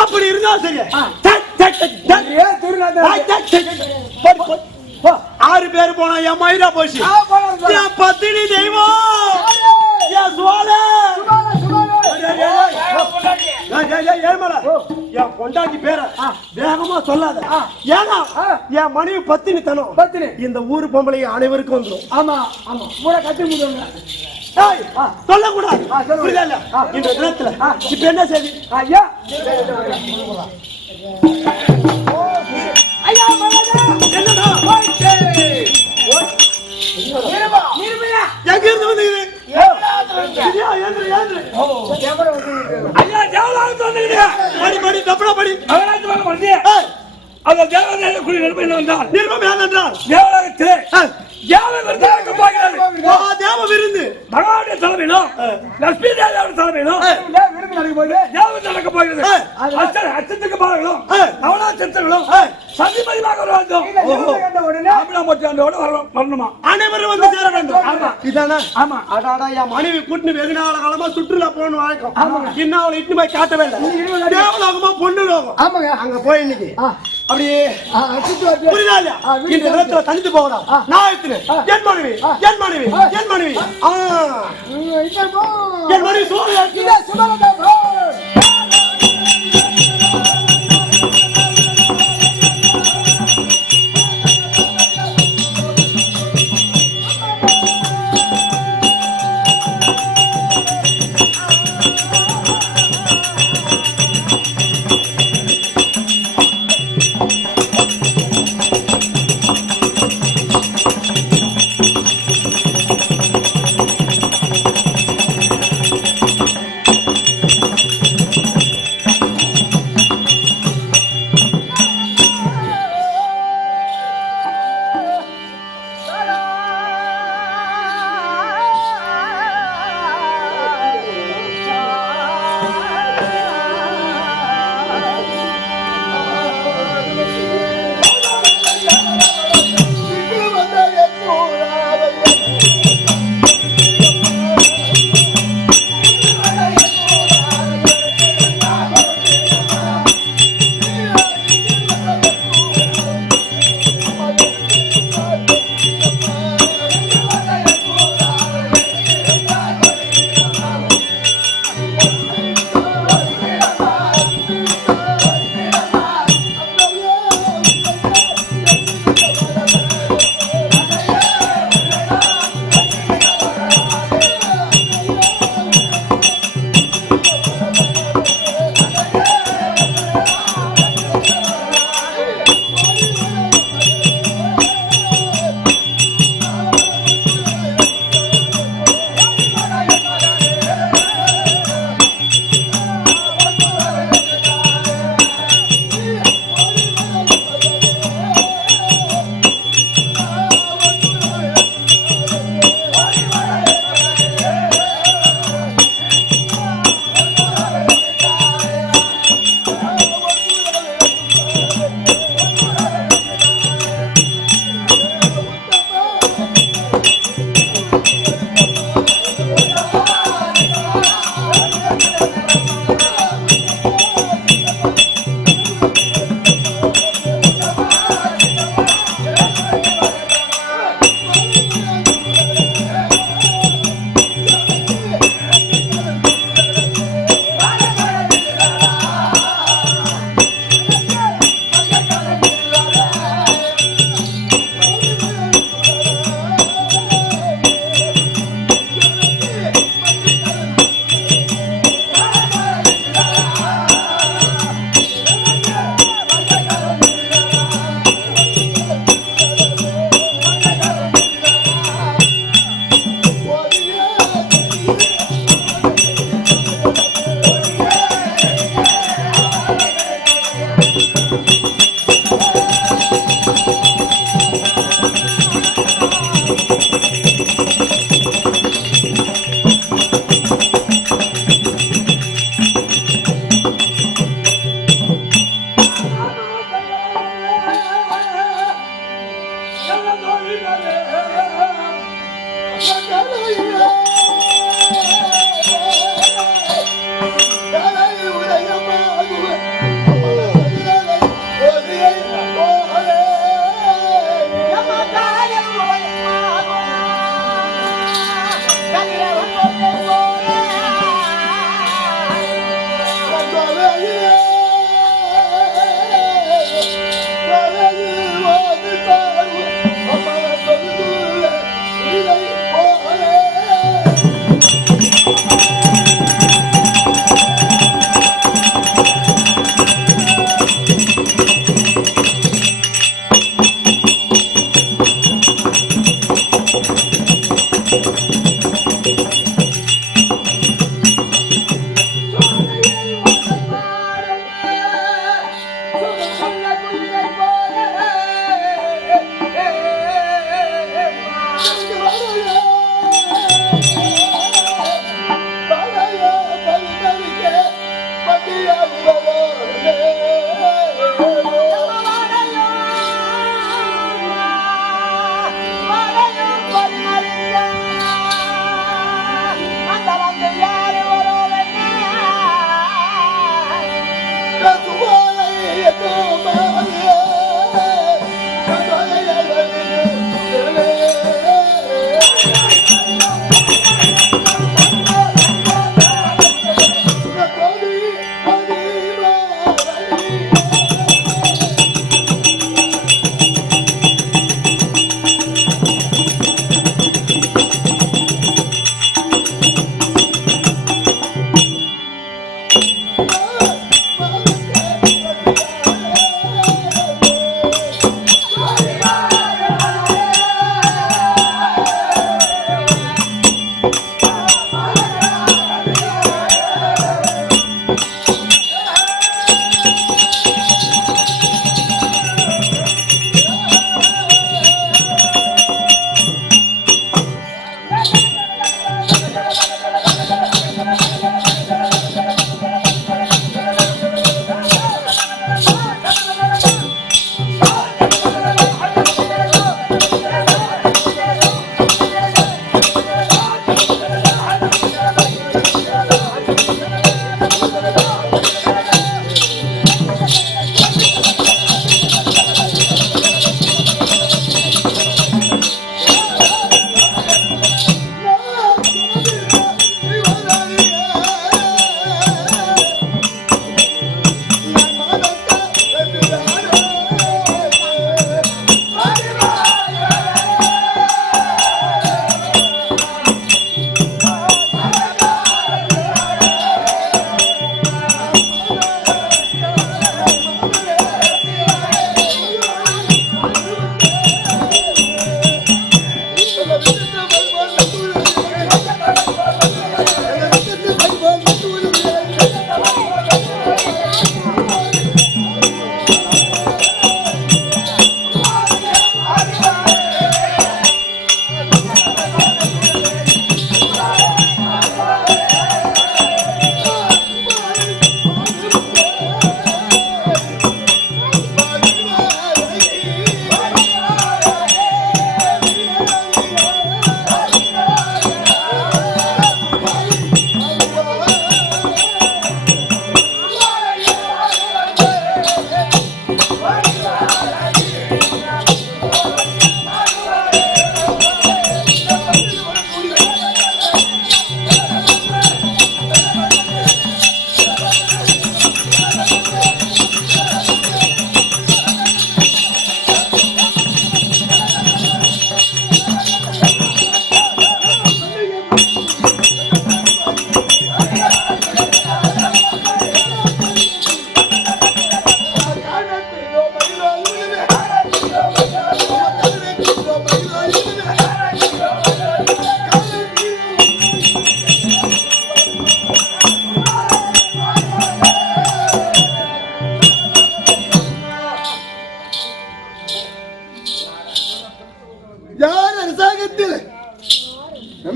அப்படி இருந்தா சரியா? 6 பேர் போனா என் மயிரா போச்சு. என் பத்தினி தெய்வம் என் சோழ என் பொண்டாட்டி பேர வேகமா சொல்லாத. ஏன்னா என் மனைவி பத்தினி தனம் இந்த ஊரு பொம்பளை அனைவருக்கும் வந்துடும். ஆமா ஆமா கட்டி முடியுங்க. சொல்லக்கூடாது. இந்த தினத்துல இப்ப என்ன செய்தி? ஐயா என்னடா நிர்மலா எங்க இருந்து வந்து இது ஐயா ஏந்திரு ஏந்திரு ஐயா தேவலாவுக்கு வந்துருங்க படி படி தப்பா படி அவராஜ் வாங்க வந்து அந்த தேவதை குடி நிர்மம் வந்தால் நிர்மம் ஏனென்றால் தேவலகத்திலே தேவ விருந்தாக போகிறது தேவ விருந்து பகவானுடைய தலைமையிலும் லட்சுமி தேவியோட தலைமையிலும் தேவன் நடக்க போகிறது அச்சத்துக்கு பாருங்களும் அவனாச்சர்களும் சதிமதிமாக வர வேண்டும் ஆம்பளை வரணுமா அனைவரும் வந்து சேர வேண்டும் இதானே ஆமா அடாடா என் மனைவி கூட்டினு வெகு நாள காலமா சுற்றுலா போகணும் வழக்கம் இன்னும் அவளை இட்டு போய் காட்டவே இல்லை தேவலோகமா பொண்ணு லோகம் அங்க போய் இன்னைக்கு அப்படியே புரியுதா இல்லையா இந்த நேரத்துல தனித்து போகலாம் நான் என் மனைவி என் மனைவி என் மனைவி என் மனைவி சோறு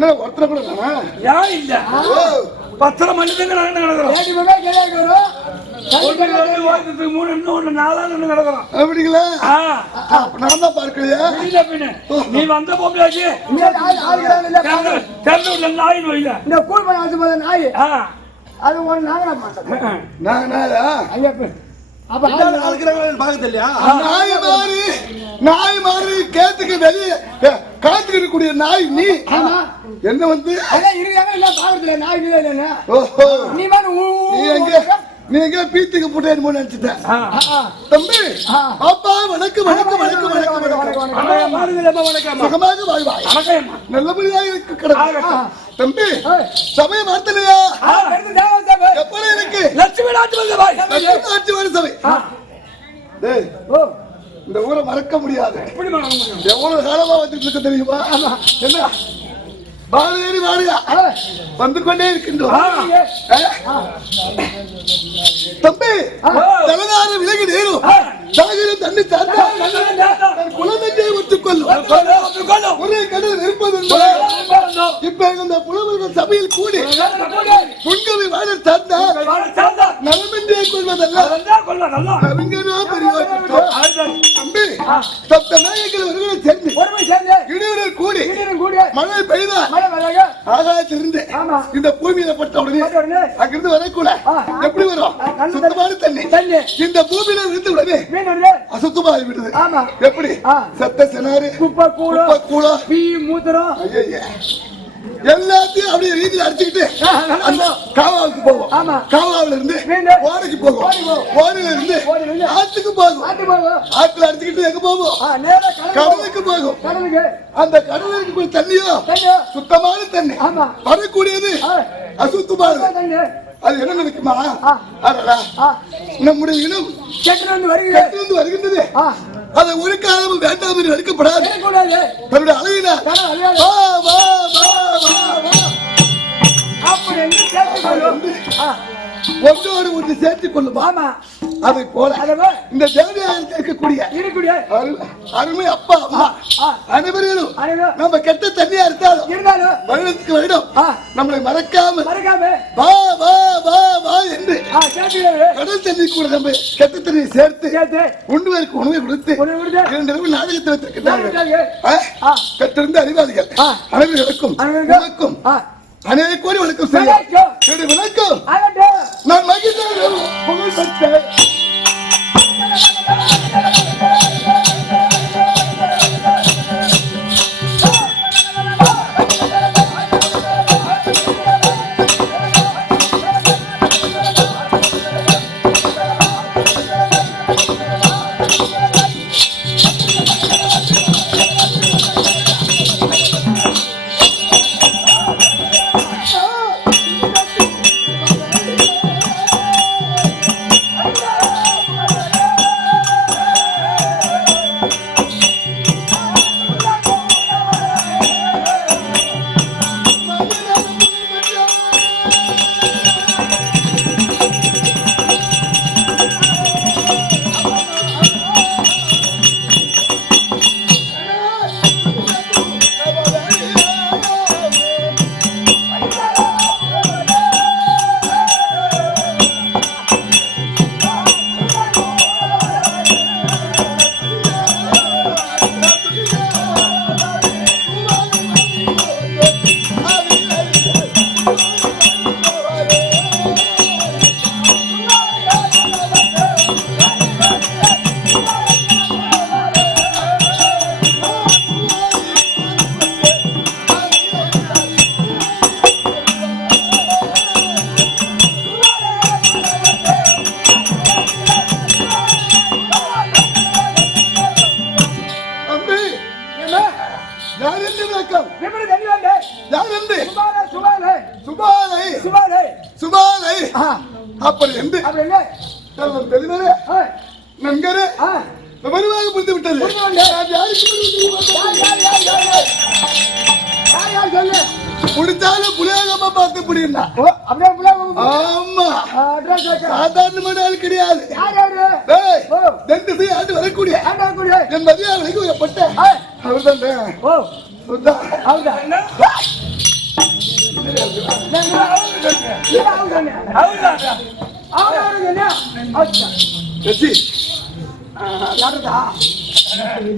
என்ன ஒருத்தர கூட இல்ல. ஏன் இல்ல? 10 மணி தான் நடக்கிறோம். ஏடி மகா கேக்குறோம். ஒன்று, 2, 3, இன்னும் 4 நடக்கிறோம். அப்படிங்களா? ஆ, நான் தான் பார்க்கலையா? இல்ல பின்ன. நீ வந்த பொம்பளாச்சு இந்த ஆளுகிறான் இல்ல. தெருவுல நாயின் வைல. இந்த கூல் பண்ண ஆசை போத நாய். ஆ, அது ஒண்ணு நாங்கற மாட்டோம். நான் ஐயா அப்ப நாய் மாறி கேத்துக்கு வெளியே காத்துக்கு இருக்கக்கூடிய நாய் நீ ஆமா. என்ன வந்து அதான் இருக்காங்க இல்ல பாக்குறதுல நாய் இல்ல. ஓஹோ நீ மாதிரி நீ எங்க பீத்துக்கு போட்டேன்னு நினைச்சிட்டேன். தம்பி அப்பா வணக்கம் வணக்கம் வணக்கம் வணக்கம் வணக்கம் அம்மா மாறுதலம்மா வணக்கம். சுகமாக வாழ் வாய் வணக்கம். நல்லபடியாக இருக்கு கடவுள். தம்பி சமயம் வார்த்தையா எப்படி இருக்கு? லட்சுமி நாட்டு வந்து பாய். ஆட்சி வர சபை. டேய் இந்த ஊரை மறக்க முடியாது. எப்படி மறக்க முடியும்? எவ்வளவு காலமா வந்துட்டு இருக்க தெரியுமா? என்ன பாரதியாரி வாரியா வந்து கொண்டே இருக்கின்றோம். தம்பி தலைநார விலகி நேரும் சாகரம் தண்ணி சாத்தா குலமஞ்சை ஒத்துக்கொள்ளும் ஒரே கடல் இருப்பதுண்டு. இப்ப இந்த புலவர்கள் சபையில் கூடி புன்கவி வாழல் சார்ந்தால் நலமென்றே கொள்வதல்ல நவீனோ பெரியோர் குற்றம். தம்பி சப்த நாயகர்கள் ஒருவரை சேர்ந்து இடையுடன் கூடி மழை பெய்தால் ஆகாயத்திலிருந்து இந்த பூமியில பட்ட உடனே அங்கிருந்து வரக்கூட எப்படி வரும்? சுத்தமான தண்ணி இந்த பூமியில இருந்து உடனே அசுத்தமாகி விடுது. எப்படி? சத்த செனாறு குப்பை கூள மூத்திரம் எல்லாத்தையும் அப்படியே வீதியில் அடிச்சுக்கிட்டு காவாவுக்கு போவோம். காவாவில இருந்து ஓடைக்கு போகும். ஓடையில இருந்து ஆத்துக்கு போகும். ஆத்துல அடிச்சுக்கிட்டு எங்க போவோம்? கடலுக்கு போகும். அந்த கடலுக்கு போய் தண்ணியோ சுத்தமான தண்ணி வரக்கூடியது அசுத்தமானது. அது என்ன நினைக்குமா? நம்முடைய இனம் கெட்டு வருகின்றது. அதை ஒரு காலமும் வேண்டாம் என்று எடுக்கப்படாது. தன்னுடைய அழகினா ஒன்றோடு ஒன்று சேர்த்துக் கொள்ளுமா? அதை போல இந்த தேவையாக இருக்கக்கூடிய அருமை அப்பா அம்மா அனைவரும் நம்ம கெட்ட தண்ணியா இருந்தாலும் வருடத்துக்கு வருடம் நம்மளை மறக்காம வா வா வா வா என்று கடல் தண்ணி கூட நம்ம கெட்ட தண்ணியை சேர்த்து உண்ணுவதற்கு உணவை கொடுத்து 2 நாடகத்தை வைத்திருக்கிறார்கள். கற்றிருந்த அறிவாளிகள் அனைவருக்கும் உனக்கும் அநேக கோடி வணக்கம் செய்ய வணக்கம். நான் மகிழ்ந்தேன் புகழ் பெற்றேன். அப்படி என்று தெளிவரே நன்கரே விவரமாக புரிந்து விட்டது. முடிச்சாலும் புலியாகமா பார்த்து புரியுண்டா? ஆமா, சாதாரணமான ஆள் கிடையாது. ஆண்டு வரக்கூடிய என் மதியார் வைக்கப்பட்ட அவர் தான் வெற்றி.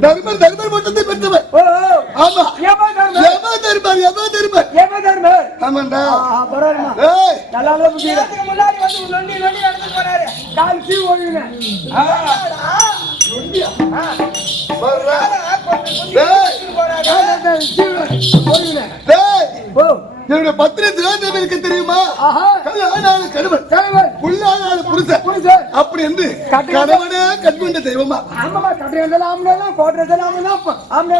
தர்மர் தர்மர் மொத்தத்தை பெற்றவர். ஆமா யம தர்மர். ஆமாண்டா. ஏய் முன்னாடி வந்து நொண்டி நடந்து போறாரு. கால் சீ ஓடுங்க. வர்றா. டேய் டேய் என்னோட பத்திரை திராட்சை இருக்கு தெரியுமா? கல்யாண கணவன் புல்லான புருஷன் அப்படி என்று கணவனே கண்கொண்ட தெய்வமா? ஆமாமா கட்டுறதெல்லாம் ஆம்பளை போடுறதெல்லாம் ஆமா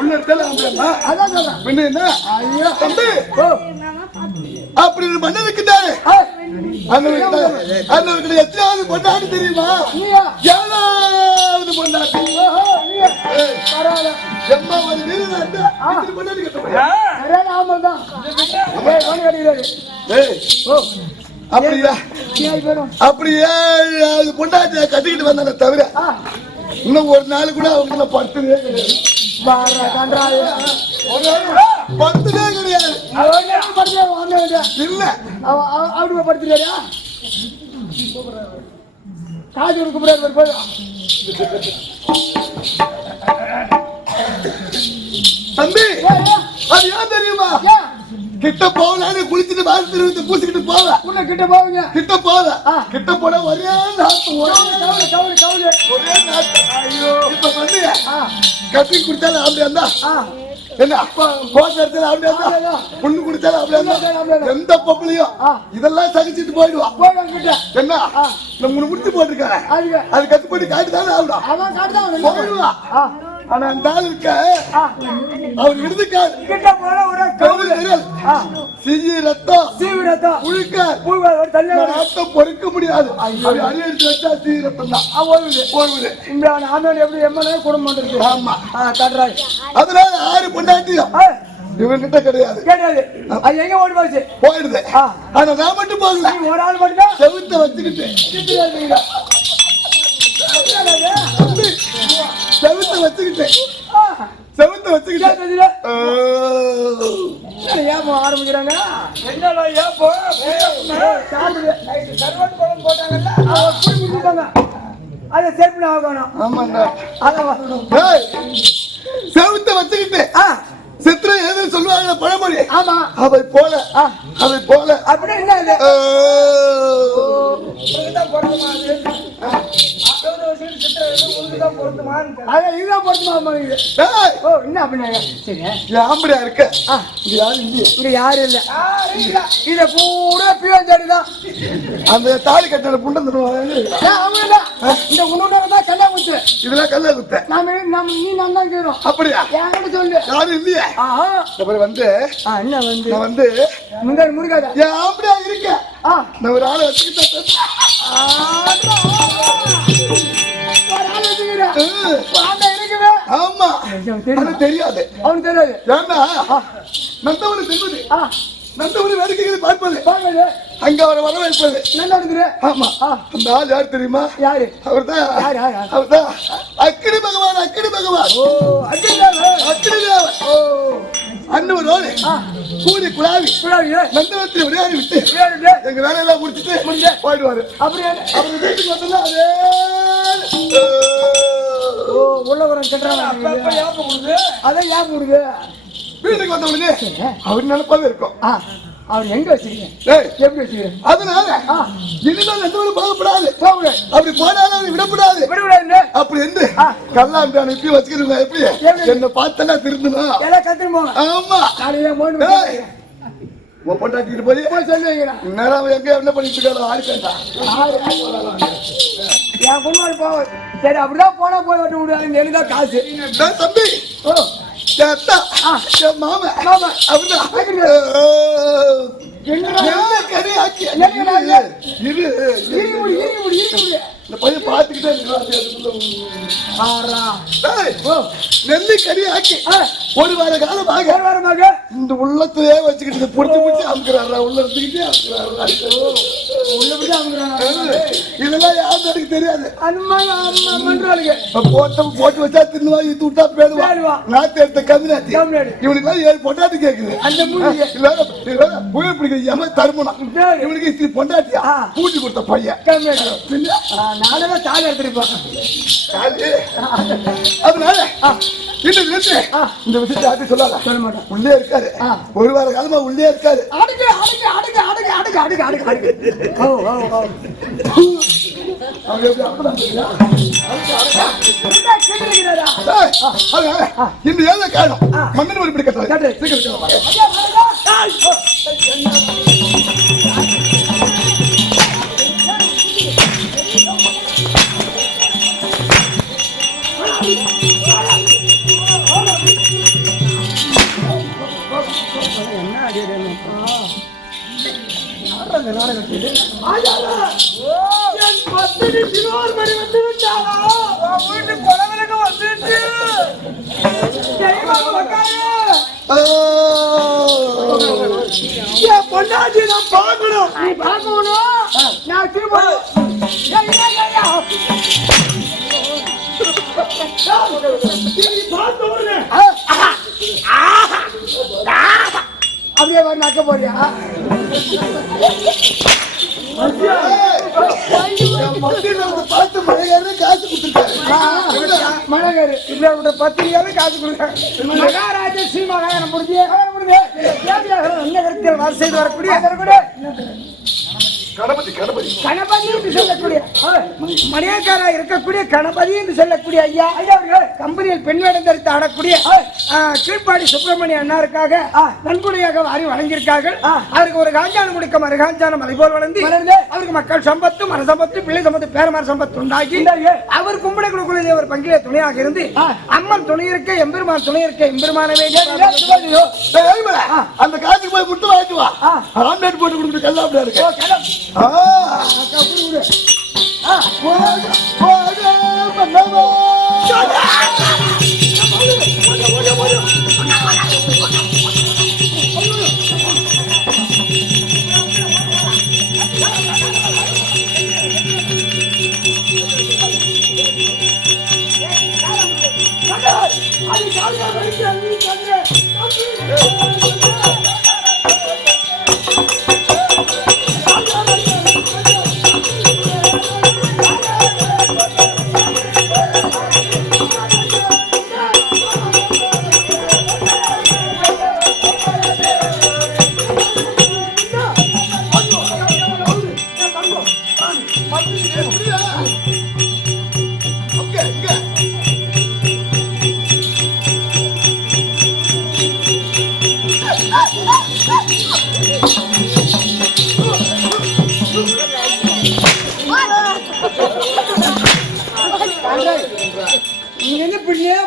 உள்ளத்துல ஆம்பளை. அதான் சொல்றேன். பின்ன என்ன ஐயோ தம்பி அப்படி ஒரு மன்னன் இருக்குதாரு. அண்ணனுக்கு எத்தனாவது பொண்டாட்டி தெரியுமா? ஏழாவது பொண்டாட்டி. பரவாயில்ல எம்மா ஒரு வீரனாண்டா இப்படி பொண்டாட்டி கட்ட சரியான ஆம்பல் தான். அப்படியா? அப்படியே அது பொண்டாட்டிய கட்டிக்கிட்டு வந்தானே தவிர இன்னும் ஒரு நாள் கூட அவங்க படுத்ததே கிடையாது. படுத்ததே கிடையாது. இல்ல அப்படி படுத்துறியா? காசு கொடுக்க போய் தம்பி அது ஏன் தெரியுமா? கிட்ட போகலான்னு குளிச்சுட்டு வாசல் பூசிக்கிட்டு போவேன். உள்ள கிட்ட போவீங்க. கிட்ட போவேன். கிட்ட போனா ஒரே நாட்டம் ஒரே நாட்டம். ஐயோ இப்ப சொன்னீங்க கட்டி குடிச்சாலும் அப்படி இருந்தா என்ன அப்பா கோசத்துல அப்படி இருந்தா பொண்ணு குடிச்சாலும் அப்படி இருந்தா எந்த பொம்பளையும் இதெல்லாம் சகிச்சுட்டு போயிடுவான். என்ன நம்ம முடிச்சு போட்டிருக்காரு அது கத்து போட்டு காட்டுதானே ஆகணும் போயிடுவா. ஆனா அந்த ஆள் இருக்க அவர் விருதுக்கார் சிஜி ரத்தம் ரத்தம் பொறுக்க முடியாது. அடியெடுத்து வச்சா சிஜி ரத்தம் தான் எப்படி எம்எல்ஏ குடும்பம் இருக்கு. ஆமா கட்டுறாரு. அதனால 6 பொண்டாட்டியும் இவன்கிட்ட கிடையாது. அது எங்க ஓடி போச்சு போயிடுது. ஆனா நான் மட்டும் போகல. ஒரு ஆள் மட்டும் செவுத்த வச்சுக்கிட்டு ஏன் ஆரம்பிக்கிறாங்க? அதை சேர்ப்பு ஆகணும். ஆமாண்டா செவுத்த வச்சுக்கிட்டு சித்திரை எது சொல்லுவாங்க பழமொழி. ஆமா அதை போல அப்படி என்ன இதுதான் பொருத்தமா? என்ன அப்படின்னா சரி ஆம்படியா இருக்க இங்க யாரும் இல்ல. இத பூரா பிரியாணிதான் அந்த தாலி கட்டண புண்டம் தருவாங்க. இந்த உன்னோட கல்லா குத்து இதெல்லாம் கல்ல குத்த நீ நல்லா கேடும். அப்படியா? என்கிட்ட சொல்லு. யாரும் இல்லையா? அப்புறம் வந்து என்ன வந்து நான் வந்து முன்னாடி முடிக்காத அப்படியா இருக்க நான் ஒரு ஆளை வச்சுக்கிட்டேன். ஆமா தெரியாது அவனுக்கு தெரியாது. ஏன்னா நந்தவனி செல்வது நந்தவனி வேடிக்கை பார்ப்பது அங்க அவரை வரவேற்பது நல்லா இருக்குது. ஆமா அந்த ஆள் யார் தெரியுமா? யாரு? அவர்தான் அக்கினி பகவான். அண்ணவரோடு கூடி குழாவி நந்தவனத்தில் விளையாடி விட்டு எங்க வேலையெல்லாம் முடிச்சுட்டு போயிடுவாரு. அப்படியே அவர் வீட்டுக்கு வந்தா உள்ளவரம் கட்டுறாங்க. அதான் ஏன் கொடுங்க வீட்டுக்கு வந்த உடனே அவர் நினைப்பாவே இருக்கும். அவர் எங்க வச்சிருக்கீங்க? எப்படி வச்சிருக்கீங்க? அதனால இனிமேல் எந்த ஒரு பாகப்படாது. அப்படி போனாலும் அதை விடப்படாது. அப்படி என்று கல்லாண்டு அனுப்பி வச்சுக்கிறீங்க. எப்படி என்ன பார்த்தா திருந்தணும் எல்லாம் கத்துட்டு போங்க. ஆமா பொண்டாட்டிட்டு போய் சொல்லுவீங்களா? நேரம் எங்க என்ன பண்ணிட்டு இருக்காரு? ஆடிக்கா என் பொண்ணு போக சரி அப்படிதான் போனா போய் விட்டு விடுவாங்க. எனக்குதான் காசு. தம்பி மாமா இந்த பையன் பார்த்துக்கிட்டே இருக்கிறான். நெல்லி கறி ஆக்கி ஒரு வார காலமாக இந்த உள்ளத்திலே வச்சுக்கிட்டு புடிச்சு புடிச்சு அமுக்குறாரா, உள்ள இருந்துக்கிட்டே இதெல்லாம் யாரும் எனக்கு தெரியாது. போட்டு வச்சா தின்னுவா, இது விட்டா பேடுவா. நாத்து எடுத்த கம்மினாத்தி இவனுக்கு 7 பொண்டாட்டி கேக்குது. அந்த புயல் பிடிக்கிற ஏமா தருமனா இவனுக்கு பொண்டாட்டியா பூட்டி கொடுத்த பையன். நானே தாலி எடுத்துருப்பேன். அதனால இந்த விஷயத்தை யார்ட்டும் சொல்லாத. சொல்ல மாட்டேன். உள்ளே இருக்காரு, ஒரு வார காலமா உள்ளே இருக்காரு. இந்த ஏழை காரணம் மன்னன் ஒரு இப்படி கட்டுறது. பொண்டாட்டி நான் பார்க்கணும். நீ பார்க்கணும். நான் திரும்ப அப்படியே வர நக்க போறியா? பார்த்து மழையாரு காசு கொடுத்துருக்காரு. மழையாரு இப்படி 10 காசு கொடுக்க மகாராஜ ஸ்ரீ மகாராஜன் முடிஞ்சு என்ன கருத்தில் வாசி செய்து வரக்கூடிய கணபதி என்று சொல்லக்கூடிய மணியக்காரா இருக்கக்கூடிய கணபதி என்று சொல்லக்கூடிய ஐயா அவர்கள் கம்பெனியில் பெண் வேடம் தரித்து ஆடக்கூடிய கீழ்ப்பாடி சுப்பிரமணிய அண்ணாருக்காக நன்கொடையாக வாரி வழங்கியிருக்கார்கள். அவருக்கு ஒரு காஞ்சானம் முடிக்க மறுகாஞ்சானம் அதை போல் வளர்ந்து அவருக்கு மக்கள் சம்பத்து மன சம்பத்து பிள்ளை சம்பத்து பேரமர சம்பத்து உண்டாகி அவர் கும்பிட குழுக்குள்ளே ஒரு பங்கிலே துணையாக இருந்து அம்மன் துணை இருக்க எம்பெருமான் துணை இருக்க எம்பெருமானவே அந்த காசுக்கு போய் முட்டு வாங்கிட்டு வா. ஆம்லேட் போட்டு கொடுத்துட்டு கல்லா அப்படியா இருக்கு.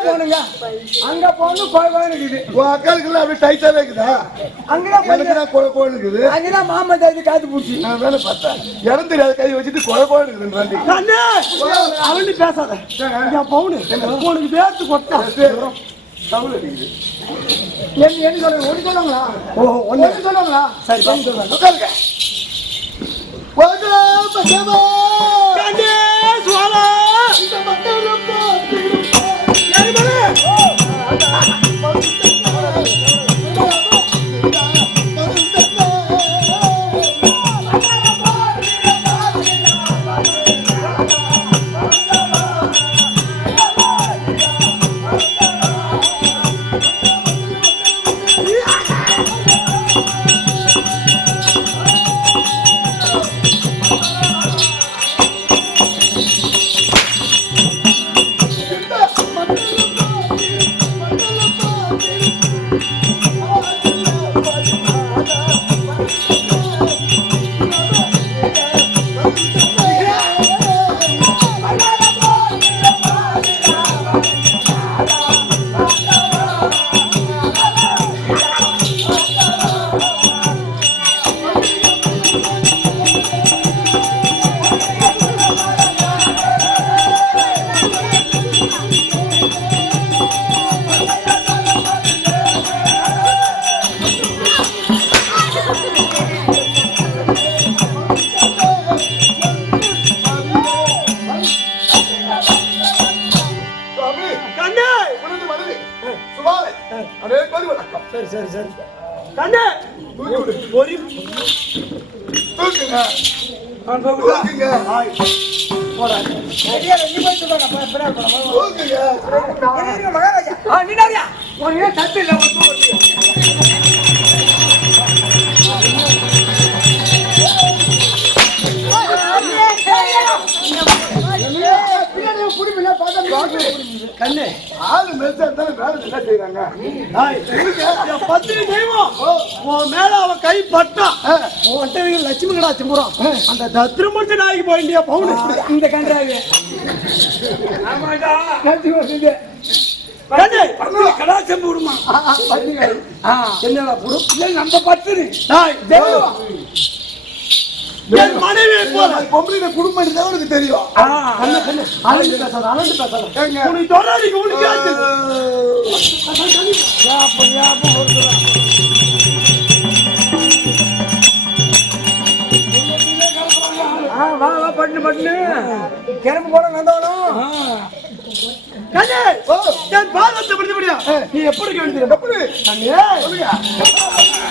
போனுங்க அங்க போகணும் கோயில் இருக்குது. அக்காளுக்கு அப்படி டைட்டாவே இருக்குதா? அங்கதான் கோயில் இருக்குது. அங்கதான் மாமா தாய்க்கு காத்து பூச்சி. நான் வேலை பார்த்தேன். இடம் தெரியாத கை வச்சுட்டு கோயில் இருக்குது. அவனு பேசாத. பவுனு உனக்கு வேர்த்து கொட்டா தமிழ் அடிக்குது. என்ன சொல்லுங்க? ஒன்று சொல்லுங்களா? ஒன்று சொல்லுங்களா? சரி சொல்லுங்க. உட்காருங்க. சரி சரி சரி கண்ணே ஒரு தூக்குங்க நான் போகுதா தூக்குங்க போடா சரியா நீ போய் சொல்லுங்க அப்ப எப்படா இருக்கணும் தூக்குங்க மகாராஜா நீடாரியா ஒரு ஏன் தட்டு இல்ல ஒரு கண்ணே ஆளு மெச்சா இருந்தாலும் வேலை என்ன செய்யறாங்க பத்திரி தெய்வம் உன் மேல அவன் கை பட்டா உன்கிட்ட லட்சுமி கடா சிம்புறான் அந்த திருமணத்து நாய்க்கு போயிட்டியா பவுன் இந்த கன்றாவே ஆமாடா கட்டி வருது கண்ணே கடா செம்பு விடுமா என்னடா புடு இல்ல நம்ம பத்திரி நாய் தெய்வம் என் மனைவி போல பொம்பளை குடும்பம் இருந்தா உனக்கு தெரியும் அலண்டு பேசாத உனக்கு தொடராதிக்கு உனக்கு வா வா பண்ணு கிளம்பு போட வந்தவனும் கண்ணே என் பாதத்தை பிடிச்சு முடியா நீ எப்படி கேள்வி எப்படி கண்ணே சொல்லுங்க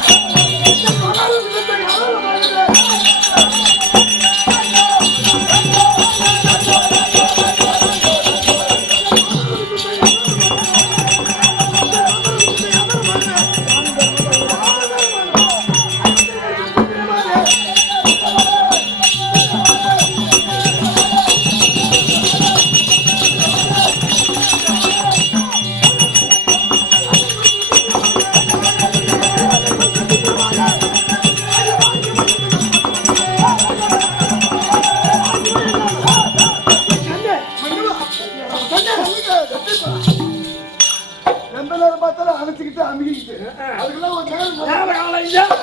எந்த நேரம் பார்த்தாலும் அணைச்சிக்கிட்டு அமுகிக்கிட்டு அதுக்கெல்லாம் ஒரு நேரம்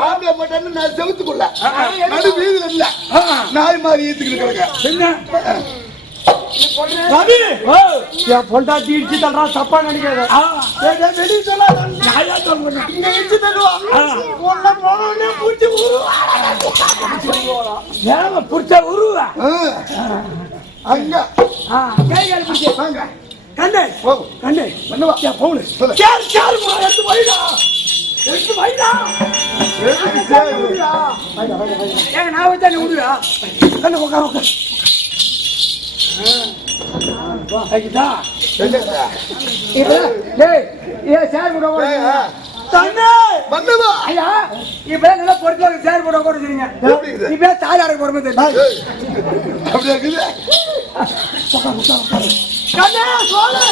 ஆம்பளை போட்டான்னு நான் செவுத்துக்குள்ள நடு வீதியில இல்ல நாய் மாதிரி ஈத்துக்கிட்டு கிடக்க ரவி என் பொண்டாட்டி இடிச்சு தள்ளுறா தப்பா நினைக்காத வெளியே சொல்ல நாயா சொல்ல இங்க இடிச்சு தள்ளுவா உள்ள போனே பூச்சி உருவா புடிச்ச உருவா அங்க கைகால் பிடிச்சி வாங்க கண்ணே கண்ணே பண்ணுவா போனு சொல்லு. எடுத்து வைடா எடுத்து வைடா எதுக்கு சரி ஏங்க நான் வச்சா நீ விடுவா கண்ணு உட்கார உட்கார ஐயா டேய் ஏ சேர் கூட தண்ணே பண்ணுவா ஐயா இப்ப நல்லா பொறுத்து சேர் கூட கொடுக்குறீங்க எப்படி இருக்குது? இப்ப தாயாருக்கு பொறுமை தெரியும் அப்படியே இருக்குது கண்ணே சோழே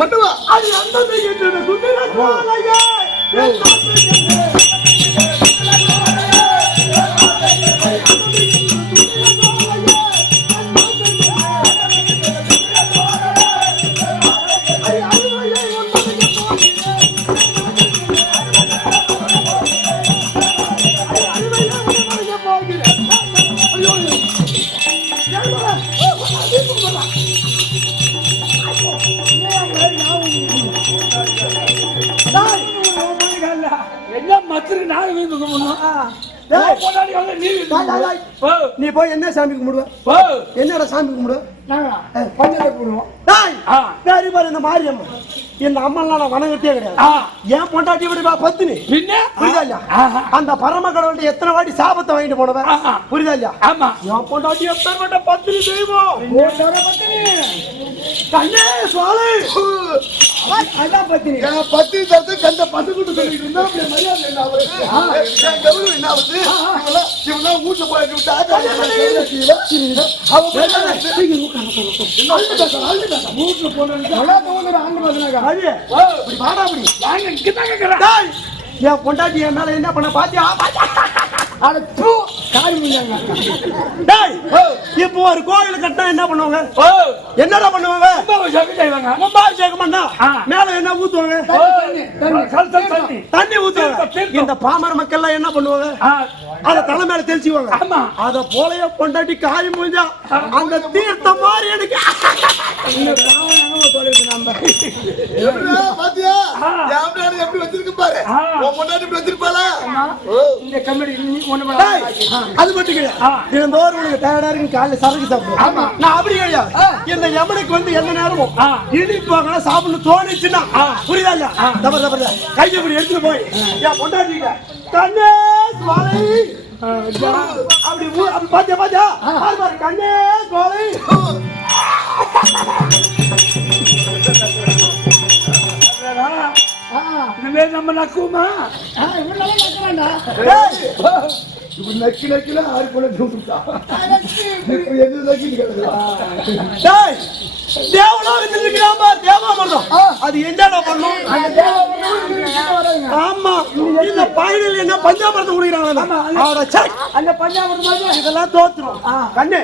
பண்ணுவா அது அந்த தைக்கிட்டு துணில சோழையே என்ன மத்திருக்கு நான் வீந்து நீ போய் என்ன சாமி கும்பிடுவ என்னடா சாமி கும்பிடுவ பஞ்சத்தை போடுவோம் சரி பாரு இந்த மாரியம்மா இந்த அம்மாலாம் நான் வணங்கத்தே கிடையாது ஏன் பொண்டாட்டி விடுவா பத்தினி பின்ன புரியுதா இல்லையா அந்த பரம கடவுள்கிட்ட எத்தனை வாட்டி சாபத்தை வாங்கிட்டு போனவன் புரியுதா இல்லையா ஆமா என் பொண்டாட்டி எப்பேற்பட்ட பத்தினி தெய்வம் கண்ணே சுவாமி அதான் பத்தினி என் பத்தி தரத்து கண்ட பசுக்கிட்டு சொல்லிட்டு இருந்தா அப்படியே மரியாதை என்ன ஆகுது? என் கௌரவம் என்ன ஆகுது? இவெல்லாம் வீட்டுல போயிட்டு விட்டா அவன் போய் வீட்டுல போனது நல்லா தோணுற ஆண்டு பாத்துனாக்கா அது இப்படி வாடா அப்படி வாங்க இங்கதான் கேக்குறேன் டேய், என் பொண்டாட்டி என் மேல என்ன பண்ண பாத்தியா அட தூ காரி முடியாங்க டேய் இப்போ ஒரு கோயில் கட்டினா என்ன பண்ணுவாங்க என்னடா பண்ணுவாங்க கும்பாபிஷேகம் பண்ணா மேல என்ன ஊத்துவாங்க தண்ணி ஊத்துவாங்க இந்த பாமர மக்கள் எல்லாம் என்ன பண்ணுவாங்க அத தலை மேல தெளிச்சுவாங்க அத போலயே பொண்டாட்டி காய் முடிஞ்சா அந்த தீர்த்த மாதிரி எனக்கு பாத்தியா எப்படி வச்சிருக்கு பாரு உன் முன்னாடி இப்படி வச்சிருப்பாளா இந்த கம்பெனி ஒண்ணு டேய், அது மட்டும் கிடையாது தினந்தோறும் உனக்கு டயர்டா இருக்கு காலையில சரக்கு சாப்பிடுவேன் நான் அப்படி கிடையாது இந்த யமனுக்கு வந்து எந்த நேரமும் இனிப்பு வாங்கலாம் சாப்பிடணும் தோணுச்சுன்னா புரியுதா இல்ல தவறு தவறு கையை இப்படி எடுத்துட்டு போய் என் பொண்டாட்டிங்க கண்ணே வாழை அப்படி பாத்தியா பாத்தியா பாரு கண்ணே கோலை இனிமே நம்ம நக்குமா நக்கி நக்கில ஆறு போல எது நக்கிட்டு அது என்னடா பண்ணும் ஆமா இந்த பைனல் என்ன பஞ்சாமிரதம் குடிக்கிறாங்க அந்த பஞ்சாமிரதம் இதெல்லாம் தோத்துரும் கண்ணே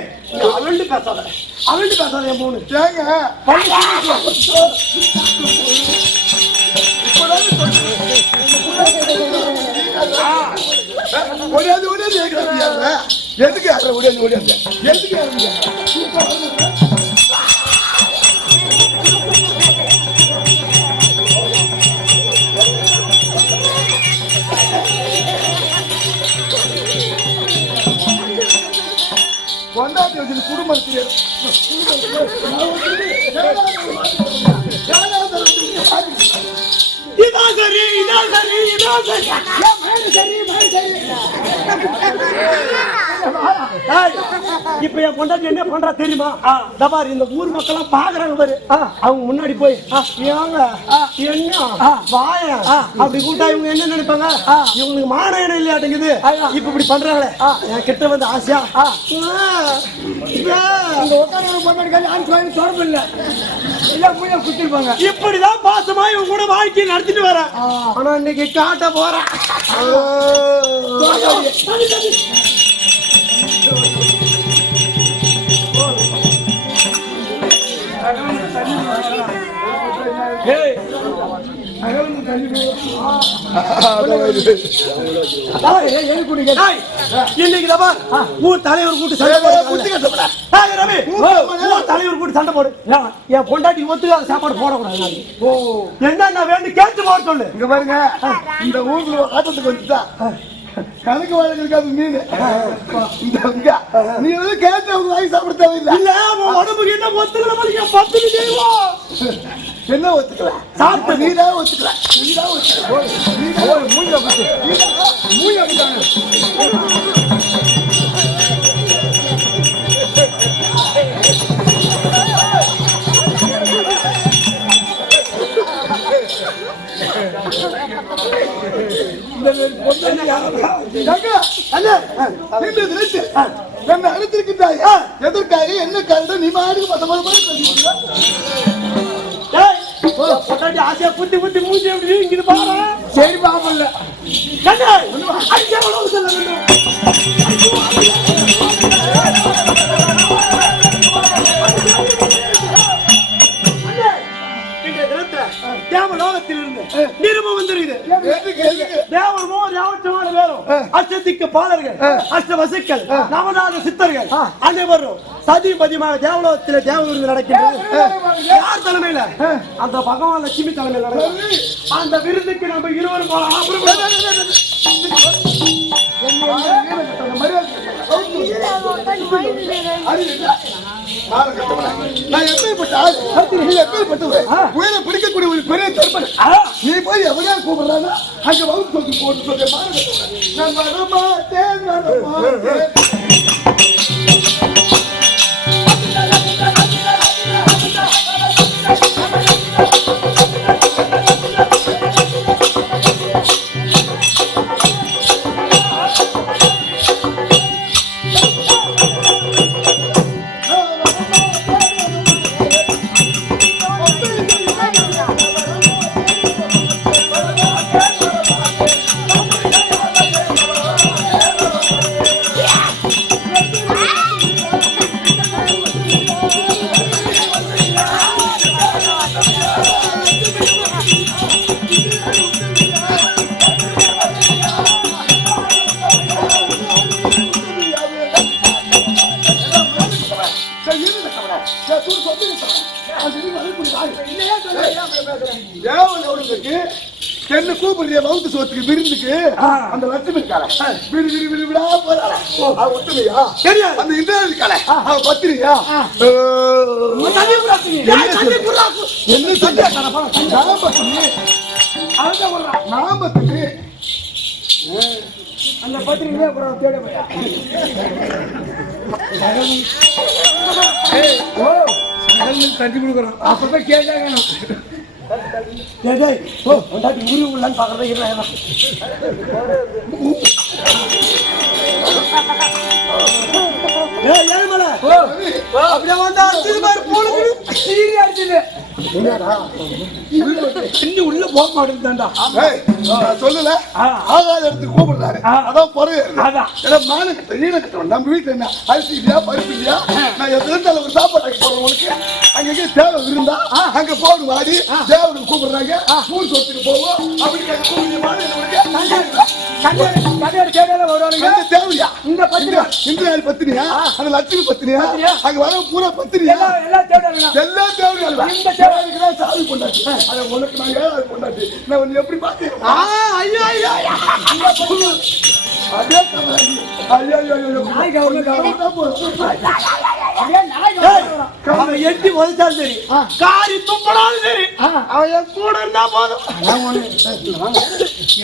அவண்டு பேசாத என் பொண்ணு ஒடியாது எதுக்கு ஒடியாது எதுக்கு கொண்டாட்டி வச்சு குடும்பத்தில் இதான் சரி இப்ப என் பொண்டாட்டி என்ன பண்றா தெரியுமா தபார் இந்த ஊர் மக்கள் பாக்குறாங்க பாரு அவங்க முன்னாடி போய் ஏங்க என்ன வாய அப்படி கூட்டா இவங்க என்ன நினைப்பாங்க இவங்களுக்கு மானம் இல்லையாட்டுங்குது இப்ப இப்படி பண்றாங்களே என் கிட்ட வந்து ஆசையா இப்படிதான் பாசமா இவங்க கூட வாழ்க்கையை நடத்திட்டு வர ஆனா இன்னைக்கு காட்ட போறேன் ஊர் தலைவர் கூட்டு சண்டை போடு என் பொண்டாட்டி ஒத்துக்காத சாப்பாடு போடக்கூடாது என்ன வேண்டி கேட்டு போட சொல்லு இங்க பாருங்க இந்த ஊர்ல ஆட்டத்துக்கு வந்துட்டா கணக்கு வழக்கு மீன் நீ வந்து கேட்டு அவங்க வாங்கி சாப்பிட தேவையில்லை இல்ல உடம்புக்கு என்ன ஒத்துக்கல பத்து செய்வோம் என்ன ஒத்துக்கல சாப்பிட்டு நீதான் ஒத்துக்கல அழைத்திருக்கின்றாய் எதற்காக என்ன காரணம் நீ மாடு ஆசையா புத்தி புத்தி மூஞ்சி எப்படி இங்கிட்டு பாரு சரி பாப்பல தேவலோகத்திலிருந்து நிருபம் வந்திருக்குது தேவனமோ யாவற்றமான வேறும் அஷ்டதிக்கு பாலர்கள் அஷ்ட வசுக்கள் நவநாத சித்தர்கள் அனைவரும் சதி பதிமாக தேவலோகத்தில் தேவ விருது நடக்கின்றது யார் தலைமையில அந்த பகவான் லட்சுமி தலைமையில் நடக்கிறது அந்த விருதுக்கு நம்ம இருவரும் நான் எப்பேற்பட்ட ஆள் நீ எப்பேற்பட்டவன் உயிரை பிடிக்கக்கூடிய ஒரு பெரிய தர்மன் நீ போய் எவரையா கூப்பிடுறாங்க அங்க வகுப்பு சொல்லி போட்டு சொல்லி நான் வரமாட்டேன் என்ன கூப்பிடுறிய வகுத்து சோத்துக்கு விருந்துக்கு அந்த லட்சுமி இருக்காள விடுவிடா போறாள அவ ஒத்துமையா தெரியாது அந்த இந்த இருக்காள அவ பத்திரியா என்ன சொல்ல நாமத்துக்கு அந்த பத்திரிகையிலே அப்புறம் தேட போயா தட்டி கொடுக்குறோம் அப்ப கேட்டாங்க முருகு உள்ளான்னு பாக்குறதா இருந்தா அப்படியே வந்தா அடிச்சது பாரு போலுக்கு சீரி அடிச்சது இன்னும் உள்ள போக மாட்டேங்குதாண்டா சொல்லல ஆகாத இடத்துக்கு கூப்பிடுறாரு அதான் பொறைய அதான் மானு கட்ட ஈன கட்டணும் நம்ம வீட்டுல என்ன அரிசி இல்லையா பருப்பு இல்லையா நான் எதிர்த்தால ஒரு சாப்பாடு போறேன் உனக்கு அங்க தேவை இருந்தா அங்க போகணும் வாடி தேவனுக்கு கூப்பிடுறாங்க ஊர் சொத்துக்கு போவோம் அப்படி தேவையா இந்த பத்திரிகை இந்த நாள் பத்தினியா அந்த லட்சுமி பத்தினியா அங்க வர பூரா பத்தினியா எல்லாம் தேவையா எல்லாம் தேவையா இந்த தேவை சாமி கொண்டாச்சு அதை உனக்கு நான் ஏதாவது கொண்டாச்சு நான் உன்னை எப்படி பார்த்தேன் ஐயோ ஐயோ அதே கமலாஜி ஐயோ அவன் எட்டி உதைச்சாலும் சரி காரி துப்பனாலும் சரி அவன் என் கூட இருந்தா போதும்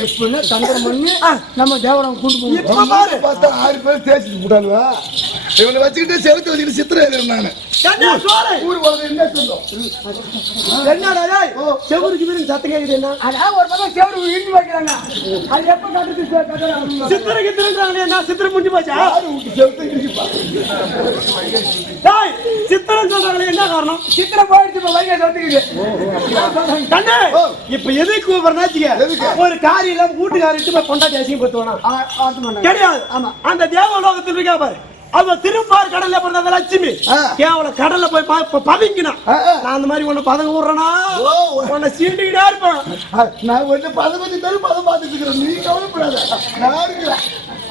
எப்படின்னா தந்திரம் பண்ணி நம்ம தேவரம் கூட்டு இப்ப பாரு பார்த்தா 6 பேர் தேய்ச்சிட்டு போட்டாலுவா இவனை வச்சுக்கிட்டு செவத்து வச்சுக்கிட்டு சித்திரம் நானு ஊர் உலகம் என்ன சொல்லும் என்னடா செவருக்கு வீடு சத்தம் கேக்குது என்ன அதான் ஒரு பக்கம் சேவடு இடிஞ்சு வைக்கிறாங்க அது எப்ப கட்டுறது சித்திரைக்கு திருந்தாங்க என்ன சித்திரை முடிஞ்சு போச்சா யாரு விட்டு செவத்து இடிச்சுப்பா சித்திரம் சொல்றாங்களே என்ன காரணம் சித்திரை போயிடுச்சு இப்ப வைகை சொத்துக்குது கண்ணே இப்ப எதுக்கு கூப்பிடுறா ஒரு காரியில வீட்டுக்காரிட்டு போய் கொண்டாடி அசிங்கப்படுத்துவானா கிடையாது அந்த தேவலோகத்தில் இருக்கா பாரு அவன் திருப்பார் கடல்ல பிறந்த லட்சுமி கேவலம் கடல்ல போய் பதுங்கினா நான் அந்த மாதிரி ஒண்ணு பதங்க விடுறேனா உன்னை சீண்டிக்கிட்டே இருப்பேன் நான் ஒண்ணு பதம் தரும் பதம் பார்த்துட்டு இருக்கிறேன் நீ கவலைப்படாத நான் இருக்கிறேன்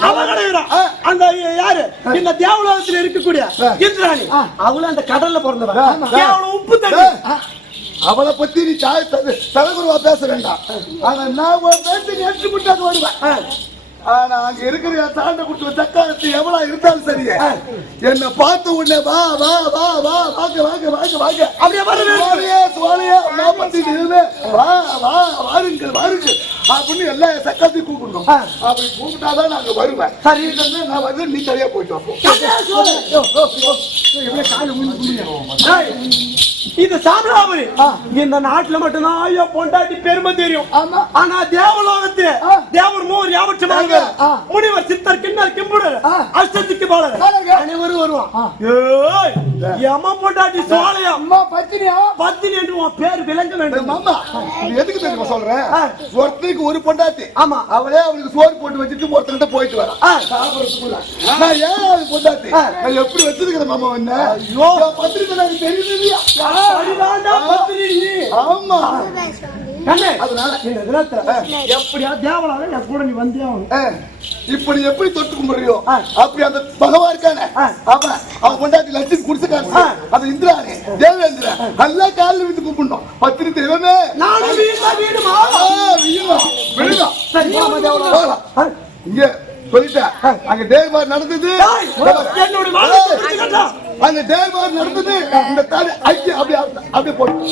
அவன் கிடையாது அந்த யாரு இந்த தேவலோகத்தில் இருக்கக்கூடிய இந்திராணி அவளும் அந்த கடல்ல பிறந்தவன் கேவலம் உப்பு தண்ணி அவளை பத்தி நீ தலைகுருவா பேச வேண்டாம் ஆனா நான் பேசி எடுத்து முட்டாக வருவேன் ஆனா அங்க இருக்கிற தாண்ட கொடுத்து தக்காளத்து எவ்வளவு இருந்தாலும் சரியே என்ன பார்த்த உடனே வா வா வா வா வாங்க வாங்க வாங்க வாங்க அப்படியே சோழியா சோழியா நான் பத்தி வா வா வாருங்கள் வாருங்கள் அப்படின்னு எல்லா சக்காத்தையும் கூப்பிடணும் அப்படி கூப்பிட்டாதான் நாங்க வருவேன் சரி நான் வந்து நீ சரியா போயிட்டு இது சாமராபுரி இந்த நாட்டுல மட்டும்தான் ஐயோ பொண்டாட்டி பெருமை தெரியும் ஆனா தேவலோகத்துல தேவர் மூவர் யாவற்றமாக முனிவர் சித்தர் கிண்ணர் கிம்புடர் அஷ்டத்துக்கு பாலர் அனைவரும் வருவான் அம்மா பொண்டாட்டி சோழையா அம்மா பத்தினியா பத்தினி என்று உன் பேர் விளங்க வேண்டும் அம்மா எதுக்கு தெரியுமா சொல்றேன் ஒருத்தருக்கு ஒரு பொண்டாட்டி ஆமா அவளே அவளுக்கு சோறு போட்டு வச்சுட்டு ஒருத்தர்கிட்ட போயிட்டு வரா சாப்பிடறதுக்குள்ள நான் ஏன் அவளுக்கு பொண்டாட்டி நான் எப்படி வச்சிருக்கிறேன் மாமா என்ன ஐயோ பத்திரிக்கை எனக்கு தெரியுது இல்லையா ஆமா அதனால இந்த தினத்துல எப்படியா தேவலாக என் கூட நீ வந்தே இப்படி எப்படி தொட்டு கும்பிடுறியோ அப்படி அந்த பகவான் இருக்கானே அவன் கொண்டாட்டி லட்சுமி குடிச்சுக்காரு அது இந்திராணி தேவேந்திர நல்லா காலில் விட்டு கூப்பிடணும் பத்திரி தெய்வமே இங்க சொல்லிட்டேன் அங்க தேவபார் நடந்தது அந்த தேவபார் நடந்தது இந்த தாலி ஐக்கிய அப்படியே போட்டு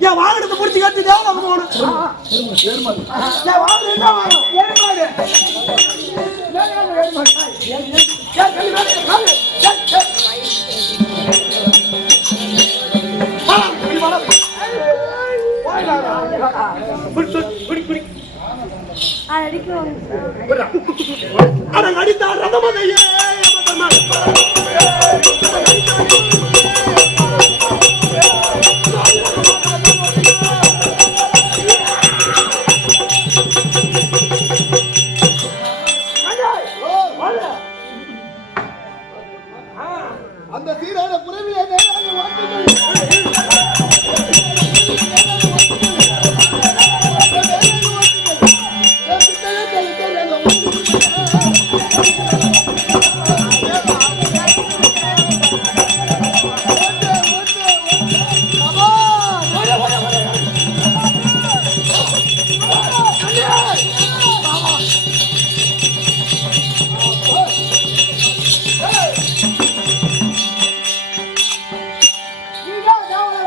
என் வாகனத்தை பிடிச்சி கட்டி தேவலாம் போகணும் அடித்தான் ரதமதையே